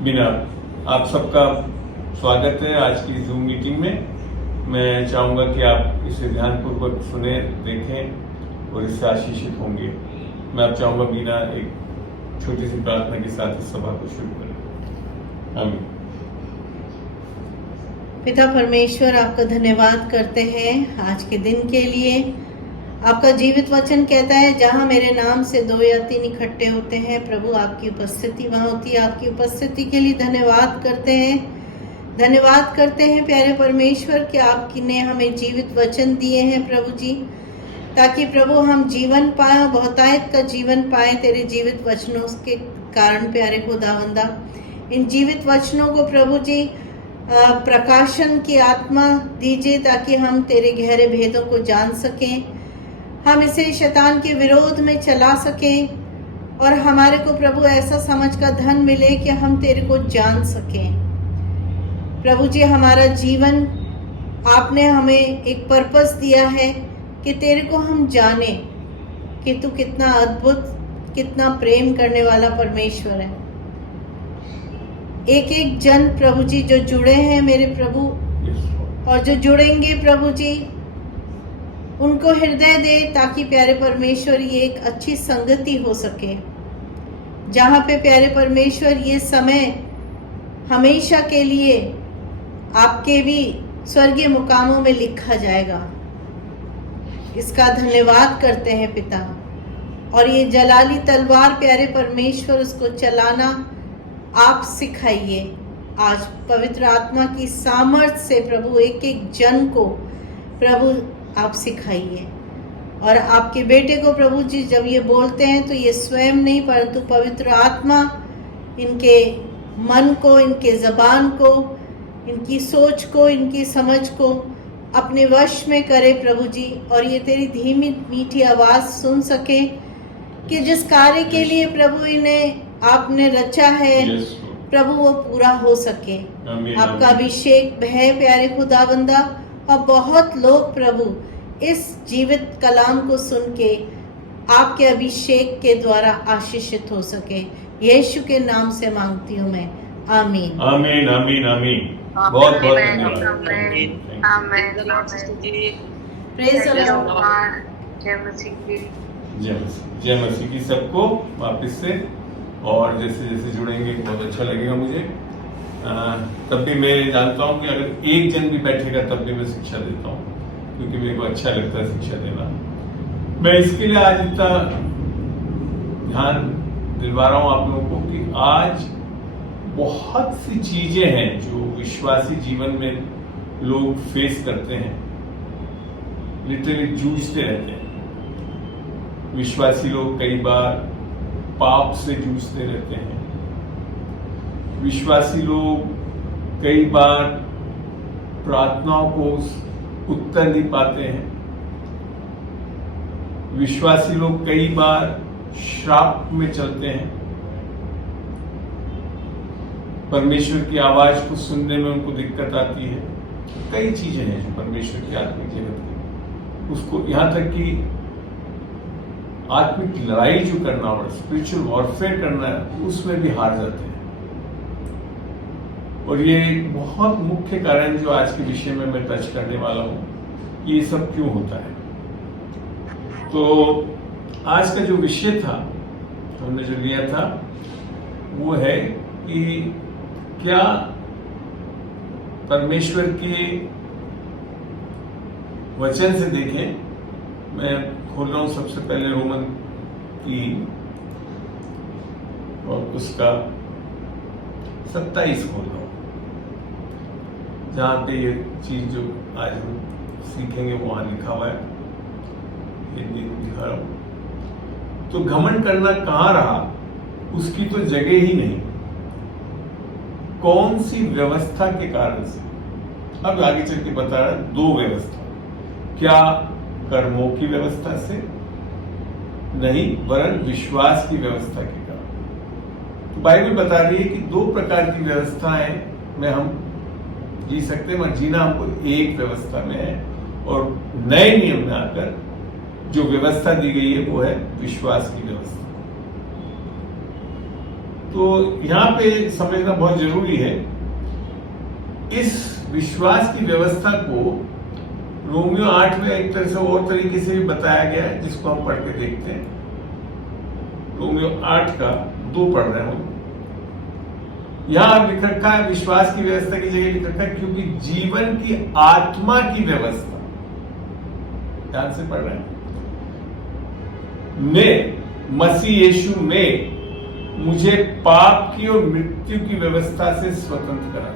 बिना आप सबका स्वागत है आज की जूम मीटिंग में। मैं चाहूँगा कि आप इसे ध्यानपूर्वक सुने, देखें और इससे आशीषित होंगे। मैं आप चाहूँगा बिना एक छोटी सी प्रार्थना के साथ इस सभा को शुरू करें। आमीन। पिता परमेश्वर, आपका धन्यवाद करते हैं आज के दिन के लिए। आपका जीवित वचन कहता है, जहाँ मेरे नाम से 2 या 3 इकट्ठे होते हैं, प्रभु आपकी उपस्थिति वहाँ होती है। आपकी उपस्थिति के लिए धन्यवाद करते हैं। धन्यवाद करते हैं प्यारे परमेश्वर कि आपने हमें जीवित वचन दिए हैं प्रभु जी, ताकि प्रभु हम जीवन पाए, बहुतायत का जीवन पाए तेरे जीवित वचनों के कारण। प्यारे खुदावंदा, इन जीवित वचनों को प्रभु जी प्रकाशन की आत्मा दीजिए, ताकि हम तेरे गहरे भेदों को जान सकें, हम इसे शैतान के विरोध में चला सकें और हमारे को प्रभु ऐसा समझ का धन मिले कि हम तेरे को जान सकें। प्रभु जी, हमारा जीवन आपने हमें एक पर्पस दिया है कि तेरे को हम जाने कि तू कितना अद्भुत, कितना प्रेम करने वाला परमेश्वर है। एक एक जन प्रभु जी जो जुड़े हैं मेरे प्रभु, और जो जुड़ेंगे प्रभु जी, उनको हृदय दे, ताकि प्यारे परमेश्वर ये एक अच्छी संगति हो सके, जहाँ पे प्यारे परमेश्वर ये समय हमेशा के लिए आपके भी स्वर्गीय मुकामों में लिखा जाएगा। इसका धन्यवाद करते हैं पिता। और ये जलाली तलवार प्यारे परमेश्वर, उसको चलाना आप सिखाइए आज पवित्र आत्मा की सामर्थ्य से प्रभु। एक एक जन को प्रभु आप सिखाइए। और आपके बेटे को प्रभु जी जब ये बोलते हैं तो ये स्वयं नहीं, परंतु पवित्र आत्मा इनके मन को, इनके जबान को, इनकी सोच को, इनकी समझ को अपने वश में करे प्रभु जी। और ये तेरी धीमी मीठी आवाज़ सुन सके कि जिस कार्य के लिए प्रभु इन्हें आपने रचा है प्रभु, वो पूरा हो सके। आपका अभिषेक है प्यारे खुदाबंदा, और बहुत लोग प्रभु इस जीवित कलाम को सुन के आपके अभिषेक के द्वारा आशीषित हो सके। यीशु के नाम से मांगती हूँ मैं, आमीन आमीन आमीन आमीन। बहुत बहुत धन्यवाद। जय मसीह की सबको वापस से। और जैसे जैसे जुड़ेंगे बहुत अच्छा लगेगा मुझे। तब भी मैं जानता हूँ कि अगर एक जन भी बैठेगा तब भी मैं शिक्षा देता हूँ, क्योंकि मेरे को अच्छा लगता है शिक्षा देना। मैं इसके लिए आज इतना ध्यान दिलवा रहा हूँ आप लोगों को कि आज बहुत सी चीजें हैं जो विश्वासी जीवन में लोग फेस करते हैं, लिटरली जूझते रहते हैं। विश्वासी लोग कई बार पाप से जूझते रहते हैं। विश्वासी लोग कई बार प्रार्थनाओं को उत्तर नहीं पाते हैं। विश्वासी लोग कई बार श्राप में चलते हैं। परमेश्वर की आवाज को सुनने में उनको दिक्कत आती है। कई चीजें हैं जो परमेश्वर की आत्मिक जगत की, उसको यहाँ तक कि आत्मिक लड़ाई जो करना और स्पिरिचुअल वॉरफेयर करना है, उसमें भी हार जाते हैं। और ये एक बहुत मुख्य कारण जो आज के विषय में मैं टच करने वाला हूँ, ये सब क्यों होता है। तो आज का जो विषय था, हमने जो लिया था, वो है कि क्या परमेश्वर के वचन से देखें। मैं खोल रहा हूं सबसे पहले रोमन 3 और उसका 27 खोल रहा हूं, जहां पे ये चीज जो आज हम सीखेंगे वहां लिखा हुआ है, हिंदी दिखा रहा हूं। तो घमंड करना कहां रहा, उसकी तो जगह ही नहीं। कौन सी व्यवस्था के कारण से। अब आगे चल के बता रहा है 2 व्यवस्था। क्या कर्मों की व्यवस्था से नहीं, वरन विश्वास की व्यवस्था के कारण। तो बाइबल बता रही है कि 2 प्रकार की व्यवस्थाएं में हम जी सकते हैं, मगर जीना हमको एक व्यवस्था में है। और नए नियम में आकर जो व्यवस्था दी गई है वो है विश्वास की व्यवस्था। तो यहाँ पे समझना बहुत जरूरी है। इस विश्वास की व्यवस्था को रोमियो 8 में एक तरह से और तरीके से भी बताया गया है, जिसको हम पढ़ के देखते हैं। रोमियो 8 का 2 पढ़ रहे हो। यहां लिख रखा है, विश्वास की व्यवस्था की जगह लिख रखा है, क्योंकि जीवन की आत्मा की व्यवस्था, ध्यान से पढ़ रहे हैं, ने मसीह यीशु में मुझे पाप की और मृत्यु की व्यवस्था से स्वतंत्र करा।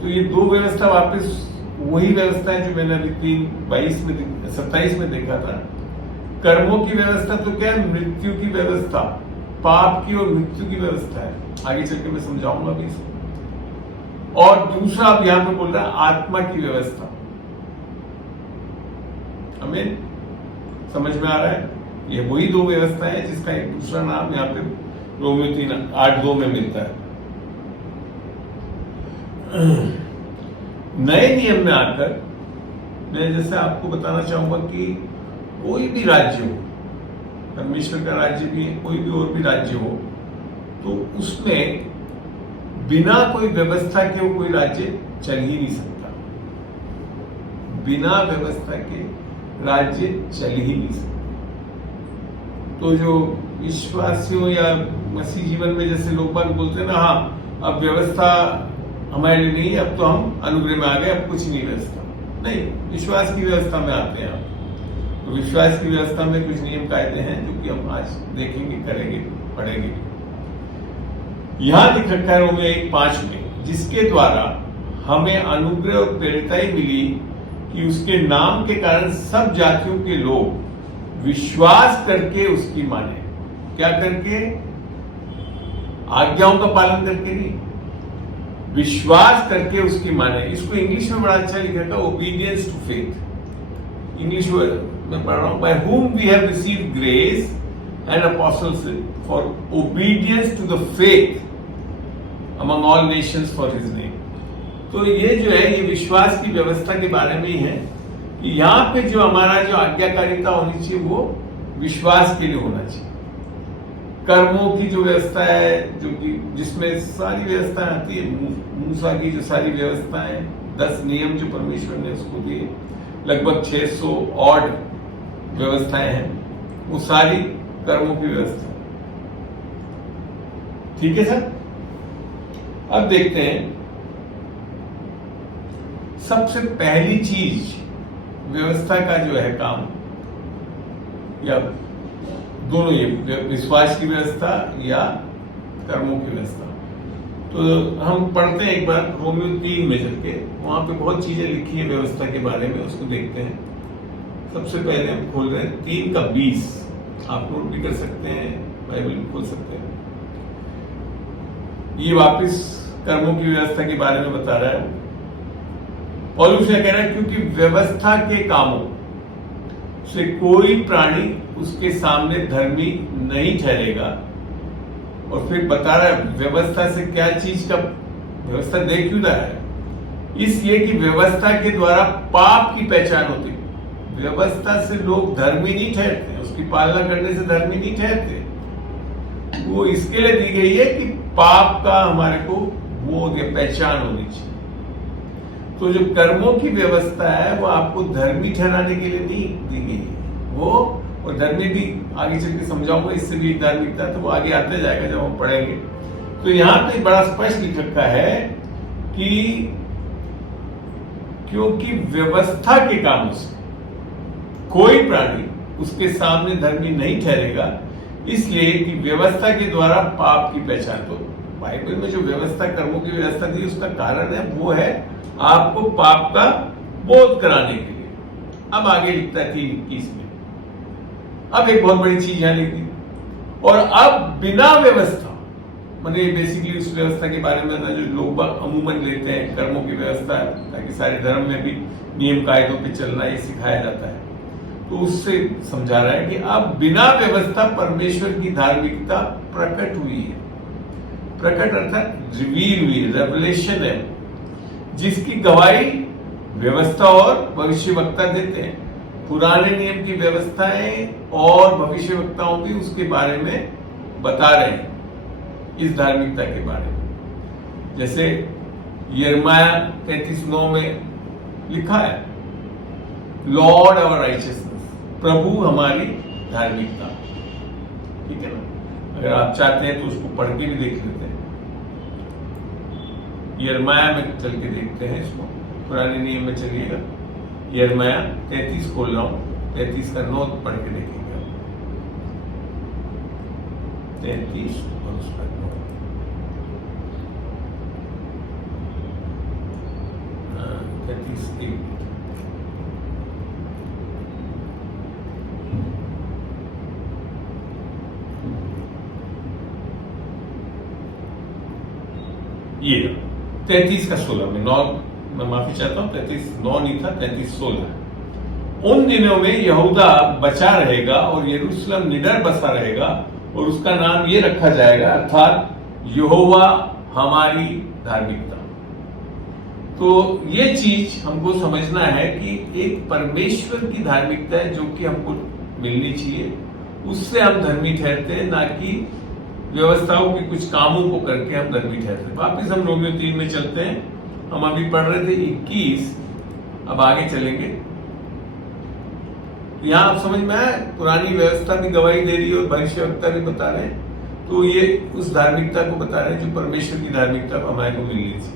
तो ये 2 व्यवस्था वापस वही व्यवस्था है जो मैंने अभी 27 में देखा था। कर्मों की व्यवस्था तो क्या है? मृत्यु की व्यवस्था, पाप की और मृत्यु की व्यवस्था है। आगे चल के मैं समझाऊंगा भी इसे। और दूसरा अब यहां पे बोल रहा है आत्मा की व्यवस्था। हमें समझ में आ रहा है? ये वही 2 व्यवस्था है जिसका एक दूसरा नाम यहाँ पे रोमियो 3:8-2 में मिलता है। नए नियम में आकर मैं जैसे आपको बताना चाहूंगा कि कोई भी राज्य हो, परमेश्वर का राज्य भी है, कोई भी और भी राज्य हो, तो उसमें बिना कोई व्यवस्था के वो कोई राज्य चल ही नहीं सकता। बिना व्यवस्था के राज्य चल ही नहीं सकता। तो जो विश्वासियों या मसीह जीवन में जैसे लोग बात बोलते हैं ना, हाँ अब व्यवस्था हमारे लिए नहीं है, अब तो हम अनुग्रह में आ गए, अब कुछ नहीं व्यवस्था नहीं, विश्वास की व्यवस्था में आते हैं आप। तो विश्वास की व्यवस्था में कुछ नियम कायदे हैं जो कि हम आज देखेंगे, करेंगे, पढ़ेंगे। यहां लिख रखा है रोमियो 1:5 में, जिसके द्वारा हमें अनुग्रह और प्रेरिताई मिली कि उसके नाम के कारण सब जातियों के लोग विश्वास करके उसकी माने। क्या करके? आज्ञाओं का पालन करके नहीं, विश्वास करके उसकी माने। इसको इंग्लिश में बड़ा अच्छा लिखा था, ओबीडियंस टू फेथ। इंग्लिश में पढ़ रहा हूं, by whom we have received grace and apostleship for obedience to the faith among all nations for his name. तो ये जो है, ये विश्वास की व्यवस्था के बारे में ही है कि यहाँ पे जो हमारा जो आज्ञाकारिता होनी चाहिए वो विश्वास के लिए होना चाहिए। कर्मों की जो व्यवस्था है, जो कि जिसमें सारी व्यवस्था आती है, मूसा की जो सारी व्यवस्थाएं, 10 नियम जो परमेश्वर ने उसको दिए, लगभग 600 ऑड व्यवस्थाएं हैं, वो सारी कर्मों की व्यवस्था। ठीक है सर? अब देखते हैं, सबसे पहली चीज व्यवस्था का जो है काम, या दोनों, ये विश्वास की व्यवस्था या कर्मों की व्यवस्था। तो हम पढ़ते हैं एक बार रोमियो 3 में चल के, वहां पे बहुत चीजें लिखी है व्यवस्था के बारे में, उसको देखते हैं। सबसे पहले हम खोल रहे हैं 3:20। आप नोट भी कर सकते हैं, बाइबल भी खोल सकते हैं। ये वापस कर्मों की व्यवस्था के बारे में बता रहा है। पौलुस कह रहा है, क्योंकि व्यवस्था के कामों से कोई प्राणी उसके सामने धर्मी नहीं ठहरेगा। और फिर बता रहा है व्यवस्था से क्या चीज का व्यवस्था देख क्यों रहा है? इसलिए कि व्यवस्था के द्वारा पाप की पहचान होती है। व्यवस्था से लोग धर्मी नहीं ठहरते, उसकी पालना करने से धर्मी नहीं ठहरते। वो इसके लिए दी गई है कि पाप का हमारे को वो पहचान होनी चाहिए। तो जो कर्मों की व्यवस्था है वो आपको धर्मी ठहराने के लिए नहीं दी गई है। वो और धर्मी भी आगे चल के समझाऊंगा, इससे भी धार्मिकता तो वो आगे आते जाएगा जब हम पढ़ेंगे। तो यहां पे बड़ा स्पष्ट लिख रखा है कि क्योंकि व्यवस्था के कामों से कोई प्राणी उसके सामने धर्मी नहीं ठहरेगा, इसलिए कि व्यवस्था के द्वारा पाप की पहचान। तो बाइबल में जो व्यवस्था, कर्मों की व्यवस्था दी, उसका कारण है वो है आपको पाप का बोध कराने के लिए। अब आगे लिखता है 3:21 में, अब एक बहुत बड़ी चीज यहां लिख दी, और अब बिना व्यवस्था, मैंने बेसिकली उस व्यवस्था के बारे में जो लोग अमूमन लेते हैं कर्मों की व्यवस्था, ताकि सारे धर्म में भी नियम कायदों पे चलना ये सिखाया जाता है। तो उससे समझा रहा है कि अब बिना व्यवस्था परमेश्वर की धार्मिकता प्रकट हुई है। प्रकट अर्थात रिवील हुई, रेवलेशन है, जिसकी गवाही व्यवस्था और भविष्यवक्ता देते हैं। पुराने नियम की व्यवस्थाएं और भविष्यवक्ताओं भी उसके बारे में बता रहे हैं। इस धार्मिकता के बारे में। जैसे यिर्मयाह 33:9 में लिखा है, लॉर्ड आवर राइचियसनेस, प्रभु हमारी धार्मिकता। ठीक है ना? अगर आप चाहते हैं तो उसको पढ़ के भी देख लेते हैं। यिर्मयाह में चल के देखते हैं इसको, पुराने नियम में चलिएगा। यिर्मयाह 33 खोल रहा हूं, 33 का 9 पढ़ के देखेंगे आप। 33 और उसका 9। हाँ, 33:1। ये 33 का 16 में 9, मैं माफी चाहता हूं, 33:9 नहीं था, 33:16। उन दिनों में यहूदा बचा रहेगा और यरूशलेम निडर बसा रहेगा और उसका नाम ये रखा जाएगा, अर्थात यहोवा हमारी धार्मिकता। तो ये चीज हमको समझना है कि एक परमेश्वर की धार्मिकता है जो कि हमको मिलनी चाहिए, उससे हम धर्मी ठहरते हैं, ना कि व्यवस्थाओं के कुछ कामों को करके हम धर्मी ठहरते हैं। वापिस हम रोमियो 3 में चलते हैं। हम अभी पढ़ रहे थे 21, अब आगे चलेंगे। यहां आप समझ में आया, पुरानी व्यवस्था भी गवाही दे रही है और भविष्यवक्ता भी बता रहे हैं। तो ये उस धार्मिकता को बता रहे हैं जो परमेश्वर की धार्मिकता हमारे को मिलनी थी,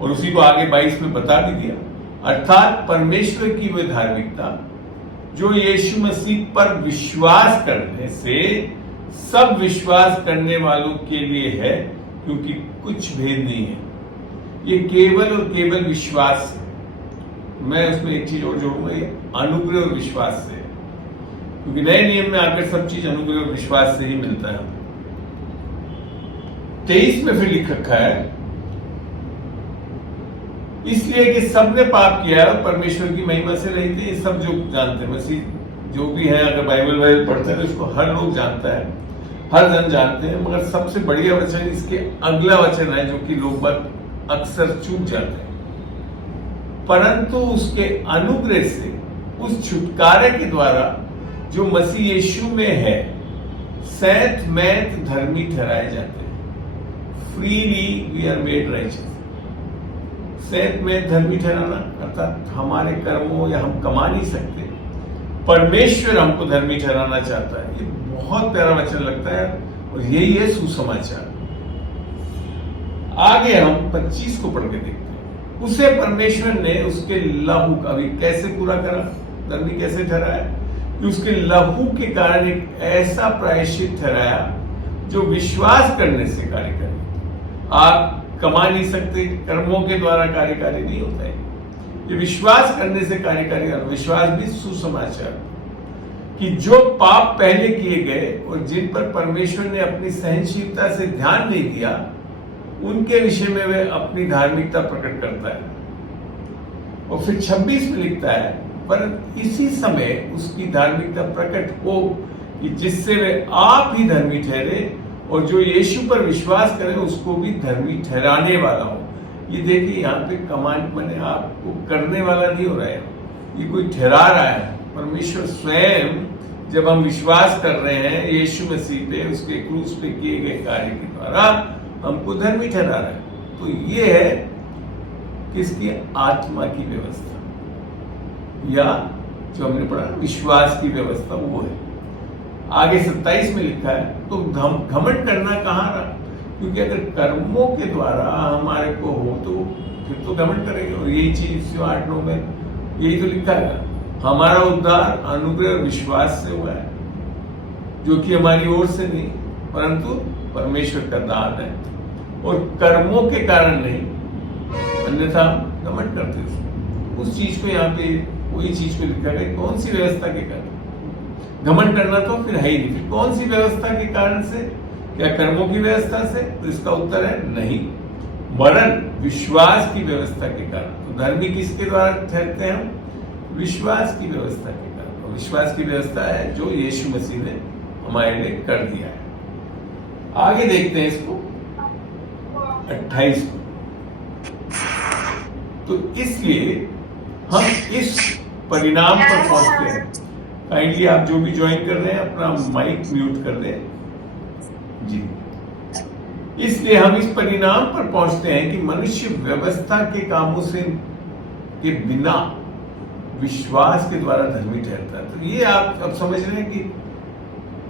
और उसी को आगे 22 में बता भी दिया। अर्थात परमेश्वर की वह धार्मिकता जो यीशु मसीह पर विश्वास करने से सब विश्वास करने वालों के लिए है, क्योंकि कुछ भेद नहीं है। ये केवल और केवल विश्वास से, मैं उसमें एक चीज और जोड़ूंगा, ये अनुग्रह और विश्वास से, क्योंकि नए नियम में आकर सब चीज अनुग्रह और विश्वास से ही मिलता है। 23 में फिर लिख रखा है, इसलिए कि सबने पाप किया और परमेश्वर की महिमा से रहित है। ये सब जो जानते हैं, मसीह जो भी है, अगर बाइबल पढ़ते हैं तो इसको हर लोग जानता है, हर जन जानते हैं। मगर सबसे बढ़िया वचन इसके अगला वचन है जो कि लोग अक्सर चूक जाते हैं, परंतु उसके अनुग्रह से, उस छुटकारे के द्वारा जो मसीह यीशु में है, सैत मैत धर्मी ठहराए जाते हैं। Freely we are made righteous. सैत मैत धर्मी ठहराना अर्थात हमारे कर्मों या हम कमा नहीं सकते, परमेश्वर हमको धर्मी ठहराना चाहता है। ये बहुत प्यारा वचन लगता है और यही है सुसमाचार। आगे हम 25 को पढ़ के देखते हैं। उसे परमेश्वर ने उसके लहू का भी कैसे पूरा करा, धर्मी कैसे ठहराया, कि उसके लहू के कारण एक ऐसा प्रायश्चित ठहराया जो विश्वास करने से कार्य करे। आप कमा नहीं सकते, कर्मों के द्वारा कार्यकारी नहीं होता है, ये विश्वास करने से कार्यकारी। और विश्वास भी सुसमाचार, कि जो पाप पहले किए गए और जिन पर परमेश्वर ने अपनी सहनशीलता से ध्यान नहीं दिया, उनके विषय में वह अपनी धार्मिकता प्रकट करता है। और फिर 26 में लिखता है, पर इसी समय उसकी धार्मिकता प्रकट हो कि जिससे वे आप ही धर्मी ठहरे और जो यीशु पर विश्वास करे उसको भी धर्मी ठहराने वाला हो। ये देखिए यहाँ पे कमांड मैंने आपको करने वाला नहीं हो रहा है, ये कोई ठहरा रहा है। परमेश्वर स्वयं जब हम विश्वास कर रहे हैं यीशु मसीह पे, उसके क्रूस पे किए गए कार्य के द्वारा हमको धर्मी ठहरा रहा है। तो ये है किसकी? आत्मा की व्यवस्था, या जो हमने पढ़ा विश्वास की व्यवस्था, वो है। आगे 27 में लिखा है, तो घमंड करना कहाँ रहा? क्योंकि अगर कर्मों के द्वारा हमारे को हो तो फिर तो घमंड करेंगे। और यही चीज 8-9 में यही तो लिखा है, हमारा उद्धार अनुग्रह और विश्वास से हुआ है, जो कि हमारी ओर से नहीं परंतु परमेश्वर का दान है, और कर्मों के कारण नहीं, अन्यथा घमंड करते उस चीज को। यहाँ पे वही चीज को लिखा गया, कौन सी व्यवस्था के कारण? घमंड करना तो फिर है ही नहीं। फिर कौन सी व्यवस्था के कारण से? क्या कर्मों की व्यवस्था से? तो इसका उत्तर है नहीं, वरन विश्वास की व्यवस्था के कारण। तो धर्मी किसके द्वारा ठहरते हैं हम? विश्वास की व्यवस्था के कारण। और विश्वास की व्यवस्था है जो यीशु मसीह ने हमारे लिए कर दिया है। आगे देखते हैं इसको 28 को। तो इसलिए हम इस परिणाम पर पहुंचते हैं। काइंडली आप जो भी ज्वाइन कर रहे हैं अपना माइक म्यूट कर दें जी। इसलिए हम इस परिणाम पर पहुंचते हैं कि मनुष्य व्यवस्था के कामों से के बिना विश्वास के द्वारा धर्मी ठहरता है। तो ये आप अब समझ रहे हैं कि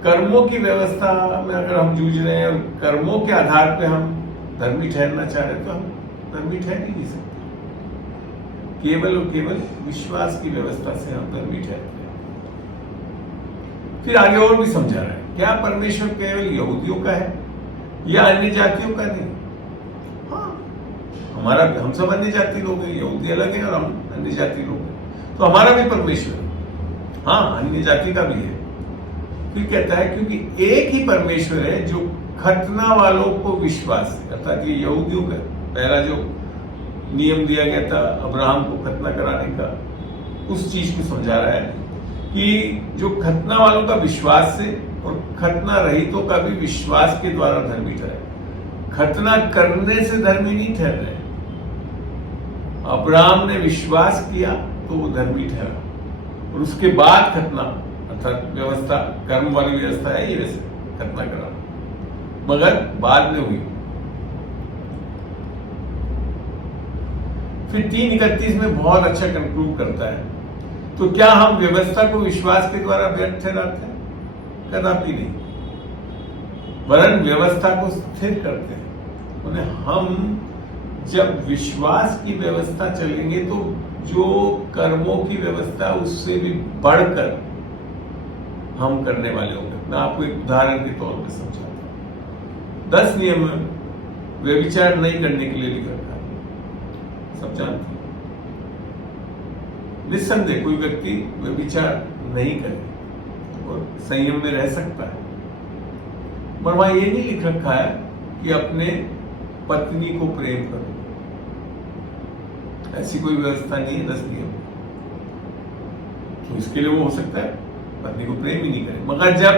कर्मों की व्यवस्था में अगर हम जूझ रहे हैं और कर्मों के आधार पे हम धर्मी ठहरना चाह रहे हैं तो हम धर्मी ठहर ही नहीं सकते। केवल और केवल विश्वास की व्यवस्था से हम धर्मी ठहरते हैं। फिर आगे और भी समझा रहा है, क्या परमेश्वर केवल यहूदियों का है या अन्य जातियों का नहीं? हाँ, हम सब अन्य जाति लोग हैं, यहूदी अलग है और हम अन्य जाति लोग हैं, तो हमारा भी परमेश्वर है। हाँ, अन्य जाति का भी है। फिर कहता है क्योंकि एक ही परमेश्वर है जो खतना वालों को विश्वास है, अर्थात ये यहूदियों का पहला जो नियम दिया गया था अब्राहम को खतना कराने का, उस चीज को समझा रहा है कि जो खतना वालों का विश्वास से और खतना रहितों का भी विश्वास के द्वारा धर्मी ठहरे। खतना करने से धर्मी नहीं ठहर रहे। अब्राहम ने विश्वास किया तो वो धर्मी ठहरा और उसके बाद खतना अर्थात व्यवस्था, कर्म वाली व्यवस्था है ये, वैसे खतना करा मगर बाद में हुई। फिर 3:31 में बहुत अच्छा कंक्लूड करता है, तो क्या हम व्यवस्था को विश्वास के द्वारा व्यर्थ ठहराते हैं? कदापि नहीं, वरन व्यवस्था को स्थिर करते हैं। उन्हें हम जब विश्वास की व्यवस्था चलेंगे तो जो कर्मों की व्यवस्था उससे भी बढ़कर हम करने वाले होंगे। मैं आपको एक उदाहरण के तौर पर समझाता हूं। 10 नियम व्यभिचार नहीं करने के लिए लिख रखा है, सब जानते हैं। निस्संदेह कोई व्यक्ति व्यभिचार नहीं करे और संयम में रह सकता है, पर वहां ये नहीं लिख रखा है कि अपने पत्नी को प्रेम करो। ऐसी कोई व्यवस्था नहीं है 10 नियम। तो इसके लिए वो हो सकता है पत्नी को प्रेम ही नहीं करे, मगर जब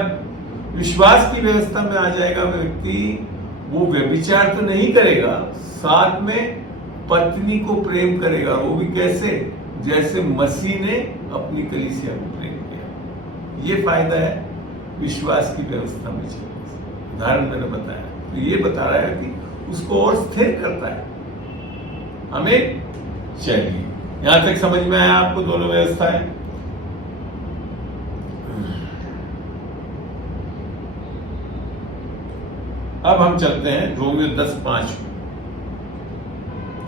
विश्वास की व्यवस्था में आ जाएगा व्यक्ति, वो व्यभिचार तो नहीं करेगा, साथ में पत्नी को प्रेम करेगा। वो भी कैसे? जैसे मसीह ने अपनी कलीसिया को प्रेम किया। ये फायदा है विश्वास की व्यवस्था में चलने से। उदाहरण मैंने बताया, तो ये बता रहा है कि उसको और स्थिर करता है हमें। चलिए, यहां तक समझ में आया आपको दोनों व्यवस्थाएं? अब हम चलते हैं रोमियो 10:5 में,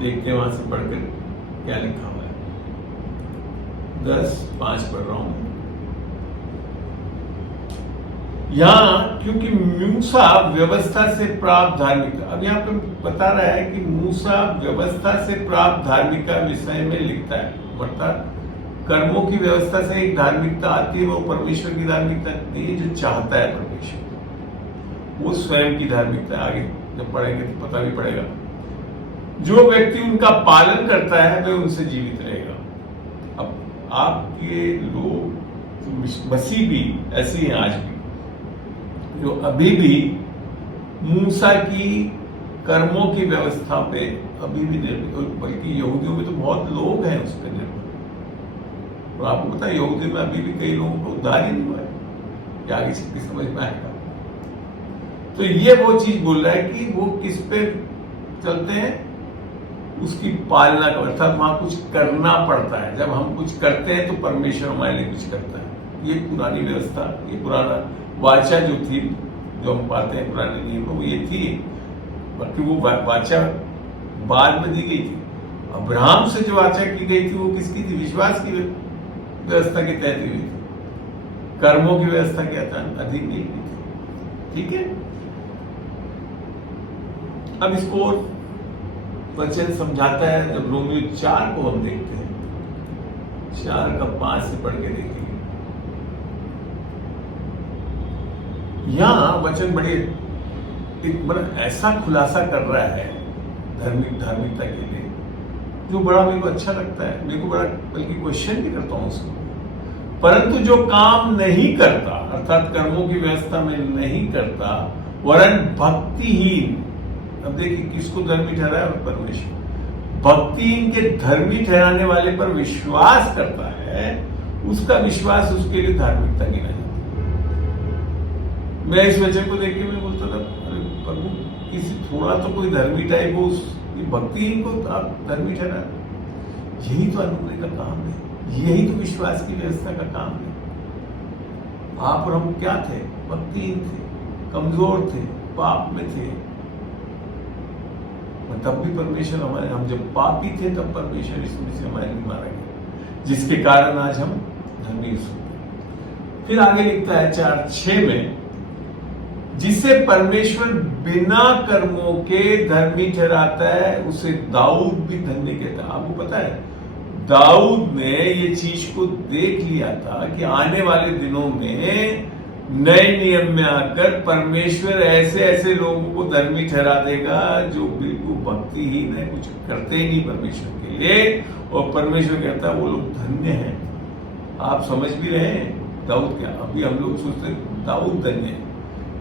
देखते हैं वहां से पढ़कर क्या लिखा हुआ है। 10:5 पढ़ रहा हूं। यहां क्योंकि मूसा व्यवस्था से प्राप्त धार्मिकता, अब यहां पे बता रहा है कि मूसा व्यवस्था से प्राप्त धार्मिकता विषय में लिखता है, अर्थात कर्मों की व्यवस्था से एक धार्मिकता आती है, वो परमेश्वर की धार्मिकता नहीं जो चाहता है परमेश्वर, वो स्वयं की धार्मिकता। आगे जब पढ़ेंगे तो पता भी पड़ेगा। जो व्यक्ति उनका पालन करता है वह उनसे जीवित रहेगा। अब आपके लोग मसीह भी ऐसे ही हैं आज भी, जो अभी भी मूसा की कर्मों की व्यवस्था पे अभी भी निर्भर, बल्कि यहूदियों में तो बहुत लोग हैं उस पर निर्भर। और आपको पता है यहूदियों में अभी भी कई लोगों को उद्धार ही नहीं हुआ है, क्या आगे सबकी समझ में आएगा। तो ये वो चीज बोल रहा है कि वो किस पे चलते हैं, उसकी पालना का, अर्थात वहां कुछ करना पड़ता है। जब हम कुछ करते हैं तो परमेश्वर हमारे लिए कुछ करता है। ये पुरानी व्यवस्था, ये पुराना वाचा जो थी, जो हम पाते हैं पुराने नियम में, वो ये थी। बाकी वो वाचा बाद में दी गई थी। अब्राहम से जो वाचा की गई थी वो किसकी थी? विश्वास की व्यवस्था के तहत हुई थी। कर्मों की व्यवस्था क्या था? अधिक नहीं थी। ठीक है, अब इसको वचन समझाता है। जब रोमियो 4 को हम देखते हैं, 4:5 से पढ़ के देखेंगे। यहां वचन बड़े एक बड़ा ऐसा खुलासा कर रहा है धार्मिकता के लिए, जो बड़ा मेरे को अच्छा लगता है। मेरे को बड़ा बल्कि क्वेश्चन भी करता हूं उसको। परंतु जो काम नहीं करता, अर्थात कर्मों की व्यवस्था में नहीं करता, वरन भक्तिहीन, अब देखिए किसको धर्मी ठहराया? परमेश्वर। भक्तिहीन के धर्मी ठहराने वाले पर विश्वास करता है, उसका विश्वास उसके लिए धार्मिकता गिना जाता है। मैं इस वचन को देख के मैं बोलता था, अरे प्रभु किसी थोड़ा तो कोई धर्मी टाइप हो, भक्तिहीन को आप धर्मी ठहरा, यही तो अनुग्रह का काम है, यही तो विश्वास की व्यवस्था का काम है। आप और हम क्या थे? भक्तिहीन थे, कमजोर थे, पाप में थे, और तब भी परमेश्वर हमारे, हम जब पापी थे तब परमेश्वर इसमें से हमारे लिए मारा गया, जिसके कारण आज हम धर्मी हो। फिर आगे लिखता है 4:6 में, जिसे परमेश्वर बिना कर्मों के धर्मी ठहराता है उसे दाऊद भी धन्य कहता है। आपको पता है दाऊद ने ये चीज को देख लिया था कि आने वाले दिनों में नए नियम में आकर परमेश्वर ऐसे ऐसे लोगों को धर्मी ठहरा देगा जो बिल्कुल भक्तिहीन है, कुछ करते ही नहीं परमेश्वर के लिए, और परमेश्वर कहता है वो लोग धन्य हैं। आप समझ भी रहे हैं दाऊद क्या? अभी हम लोग सोचते हैं दाऊद धन्य है,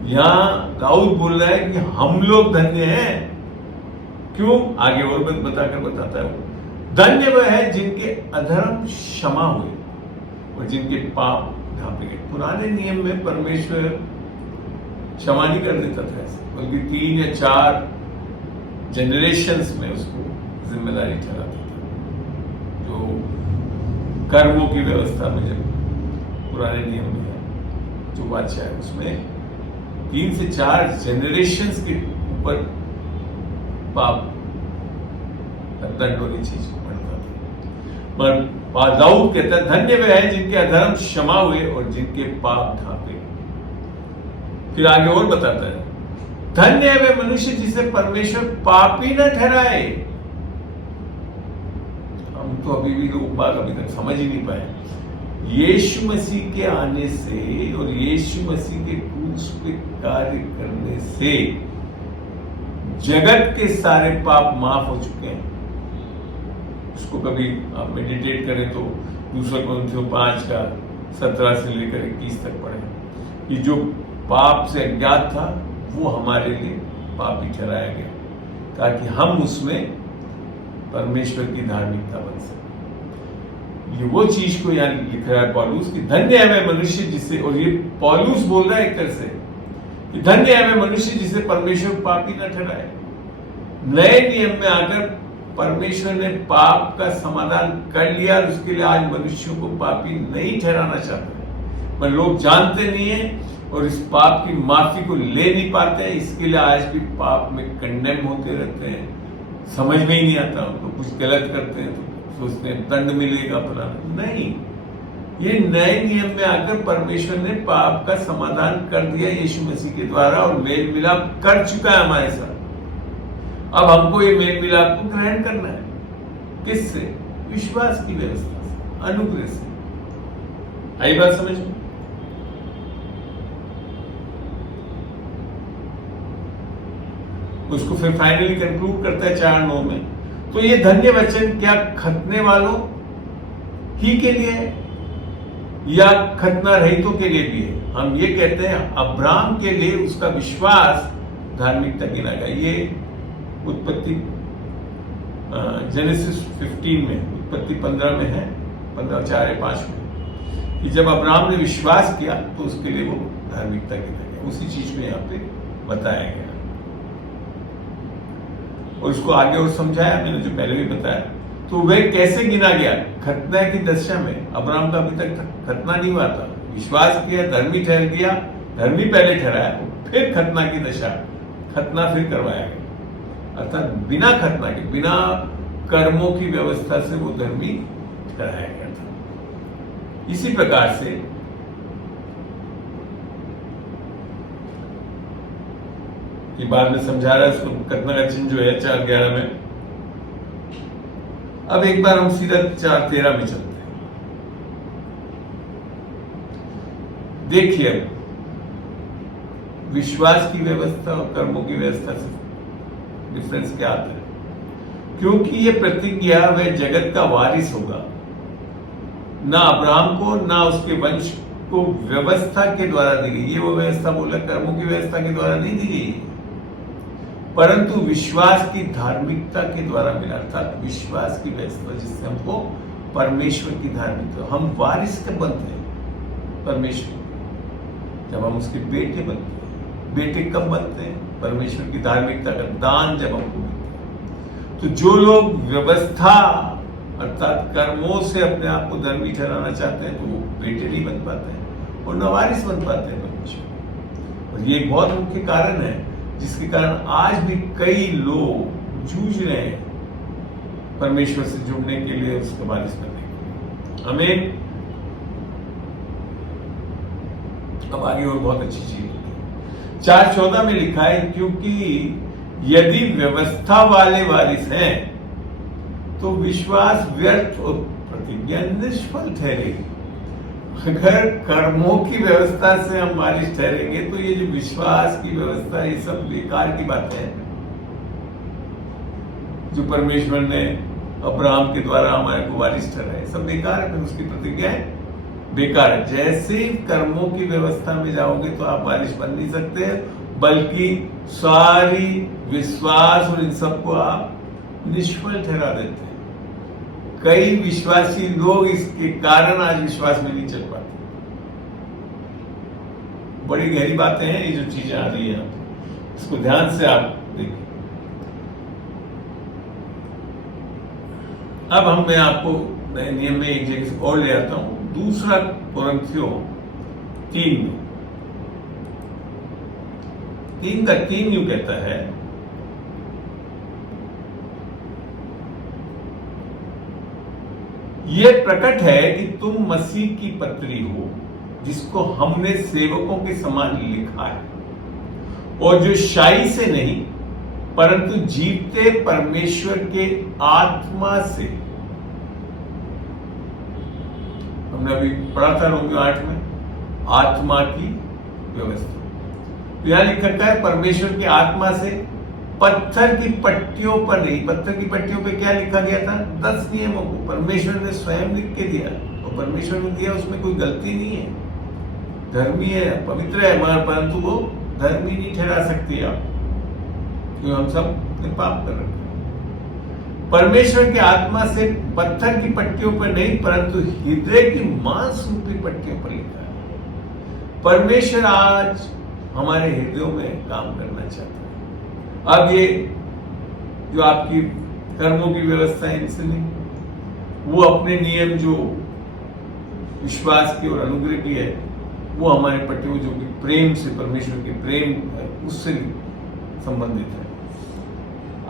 यहां दाऊद बोल रहा है कि हम लोग धन्य हैं। क्यों? आगे और बताकर बताता है। धन्य वह है जिनके अधर्म क्षमा हुए और जिनके पाप ढांपे गए। पुराने नियम में परमेश्वर क्षमा नहीं कर देता था ऐसे, बल्कि 3 या 4 जनरेशंस में उसको जिम्मेदारी ठहराता था। जो कर्मों की व्यवस्था में जब पुराने नियम में है जो बादशाह है, उसमें 3 से 4 जनरेशंस के ऊपर पाप दंड वाली चीज बनता था। पर दाऊद कहता है धन्य वे हैं जिनके अधर्म क्षमा हुए और जिनके पाप ढांपे। फिर आगे और बताता है धन्य है वे मनुष्य जिसे परमेश्वर पापी न ठहराए। हम तो अभी भी लोग बात अभी तक समझ ही नहीं पाए। यीशु मसीह के आने से और यीशु मसीह के क्रूस पे कार्य करने से जगत के सारे पाप माफ हो चुके हैं। उसको कभी आप मेडिटेट करें तो 2 कोरिन्थियों 5 का 17 से लेकर 21 तक पढ़े कि जो पाप से अज्ञात था वो हमारे लिए पापी ठहराया गया ताकि हम उसमें परमेश्वर की धार्मिकता बन सके। ये वो चीज को यहाँ लिख रहा है पौलुस कि धन्य है वह मनुष्य जिसे, और ये पौलुस बोल रहा है एक तरह से कि धन्य है वह मनुष्य जिसे परमेश्वर पापी न ठहराए। नए नियम में आकर परमेश्वर ने पाप का समाधान कर लिया और उसके लिए आज मनुष्यों को पापी नहीं ठहराना चाहते, पर लोग जानते नहीं है और इस पाप की माफी को ले नहीं पाते हैं। इसके लिए आज भी पाप में कंडेम होते रहते हैं। समझ में ही नहीं आता उनको, कुछ गलत करते हैं तो सोचते हैं दंड मिलेगा फलाना। नहीं, ये नए नियम में आकर परमेश्वर ने पाप का समाधान कर दिया यीशु मसीह के द्वारा और मेल मिलाप कर चुका है हमारे साथ। अब हमको ये मेल मिलाप को ग्रहण करना है। किससे? विश्वास की व्यवस्था से, अनुग्रह से। आई बात समझ में? उसको फिर फाइनली कंक्लूड करता है 4:9 में। तो ये धन्य वचन क्या खतने वालों ही के लिए है या खतना रहितों के लिए भी है? हम ये कहते हैं अब्राहम के लिए उसका विश्वास धार्मिकता गिना गया। ये उत्पत्ति जेनेसिस 15 में, उत्पत्ति 15 में है, 15:4-5 में, कि जब अब्राहम ने विश्वास किया तो उसके लिए वो धार्मिकता गिना गया। उसी चीज को यहाँ पे बताया गया और उसको आगे और समझाया मैंने जो पहले भी बताया। तो वह कैसे गिना गया? खतना की दशा में। अब्राहम का अभी तक खतना नहीं हुआ था, विश्वास किया, धर्मी ठहर गया, धर्मी पहले ठहराया, फिर खतना की दशा, खतना फिर करवाया गया, अर्थात बिना खतना के, बिना कर्मों की व्यवस्था से वो धर्मी ठहराया गया था। इसी प्रकार से कि बाद में समझा रहा है उसको खतना का चिन्ह जो है 4:11 में। अब एक बार हम सीधा 4:13 में चलते हैं। देखिए अब विश्वास की व्यवस्था और कर्मों की व्यवस्था से डिफरेंस क्या आता है? क्योंकि ये प्रतिज्ञा वह जगत का वारिस होगा, ना अब्राहम को ना उसके वंश को व्यवस्था के द्वारा दी गई। ये वो व्यवस्था बोला कर्मों की व्यवस्था के द्वारा नहीं दी गई, परंतु विश्वास की धार्मिकता के द्वारा मिला, अर्थात विश्वास की व्यवस्था जिससे हमको परमेश्वर की धार्मिकता, हम वारिस कब बनते हैं? परमेश्वर, जब हम उसके बेटे बनते हैं। बेटे कब बनते हैं? परमेश्वर की धार्मिकता का दान जब हमको मिलता है। तो जो लोग व्यवस्था अर्थात कर्मों से अपने आप को धर्मी ठहराना चाहते हैं तो वो बेटे नहीं बन पाते हैं और नवारिस बन पाते हैं परमेश्वर। और ये एक बहुत मुख्य कारण है जिसके कारण आज भी कई लोग जूझ रहे हैं परमेश्वर से जुड़ने के लिए, उसका वारिस बनने के लिए। आमीन। अब आगे और बहुत अच्छी चीज है। 4:14 में लिखा है, क्योंकि यदि व्यवस्था वाले वारिस हैं तो विश्वास व्यर्थ और प्रतिज्ञा निष्फल ठहरेगी। अगर कर्मों की व्यवस्था से हम वारिस ठहरेंगे तो ये जो विश्वास की व्यवस्था, ये सब बेकार की बातें हैं जो परमेश्वर ने अब्राहम के द्वारा हमारे को वारिस ठहराए, सब बेकार है। उसकी प्रतिज्ञाएं बेकार है। जैसे कर्मों की व्यवस्था में जाओगे तो आप वारिस बन नहीं सकते, बल्कि सारी विश्वास और इन सबको आप निष्फल ठहरा देते हैं। कई विश्वासी लोग इसके कारण आज विश्वास में नहीं चल पाते। बड़ी गहरी बातें हैं ये जो चीजें आ रही हैं, इसको ध्यान से आप देखिए। अब मैं आपको नए नियम में एक जगह से और ले आता हूं, दूसरा कोरिन्थियों 3:3 यूं कहता है, यह प्रकट है कि तुम मसीह की पत्री हो, जिसको हमने सेवकों के समान लिखा है, और जो शाई से नहीं परंतु जीवते परमेश्वर के आत्मा से। हमने अभी पढ़ा था रोमियो 8 में आत्मा की व्यवस्था। तो यहां लिखा है परमेश्वर की आत्मा से, पत्थर की पट्टियों पर नहीं। पत्थर की पट्टियों पे क्या लिखा गया था? 10 नियमों को परमेश्वर ने स्वयं लिख के दिया, और परमेश्वर ने दिया उसमें कोई गलती नहीं है, धर्मी है, पवित्र है, मगर परंतु वो धर्मी नहीं ठहरा सकती आप, क्योंकि हम सब पाप कर रहे हैं। परमेश्वर की आत्मा से पत्थर की पट्टियों पर नहीं परंतु हृदय की मांस रूपी पट्टियों पर लिखा है। परमेश्वर आज हमारे हृदयों में काम करना चाहता है। अब ये जो आपकी कर्मों की व्यवस्था है, इनसे नहीं, वो अपने नियम जो विश्वास की और अनुग्रह की है, वो हमारे पट्टियों जो कि प्रेम से, परमेश्वर के प्रेम है, उससे संबंधित है।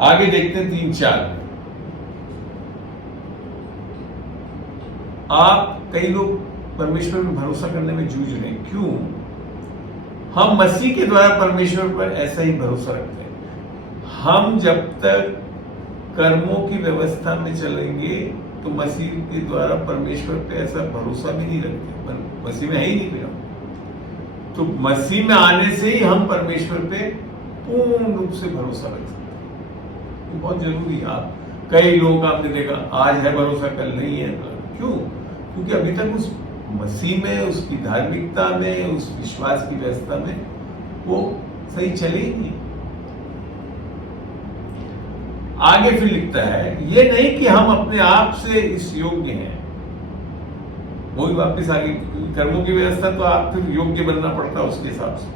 आगे देखते हैं 3:4। आप कई लोग परमेश्वर में भरोसा करने में जूझ रहे हैं। क्यों? हम मसीह के द्वारा परमेश्वर पर ऐसा ही भरोसा रखते हैं। हम जब तक कर्मों की व्यवस्था में चलेंगे तो मसीह के द्वारा परमेश्वर पे ऐसा भरोसा भी नहीं रखते, मसीह में है ही नहीं कोई। तो मसीह में आने से ही हम परमेश्वर पे पूर्ण रूप से भरोसा रख सकते हैं। ये बहुत जरूरी है। आप कई लोग आपने देखा आज है भरोसा, कल नहीं है। क्यों? क्योंकि अभी तक उस मसीह में, उसकी धार्मिकता में, उस विश्वास की व्यवस्था में वो सही चले ही नहीं। आगे फिर लिखता है, ये नहीं कि हम अपने आप से इस योग्य हैं। वही वापस आगे कर्मों की व्यवस्था, तो आप फिर योग्य बनना पड़ता है उसके हिसाब से,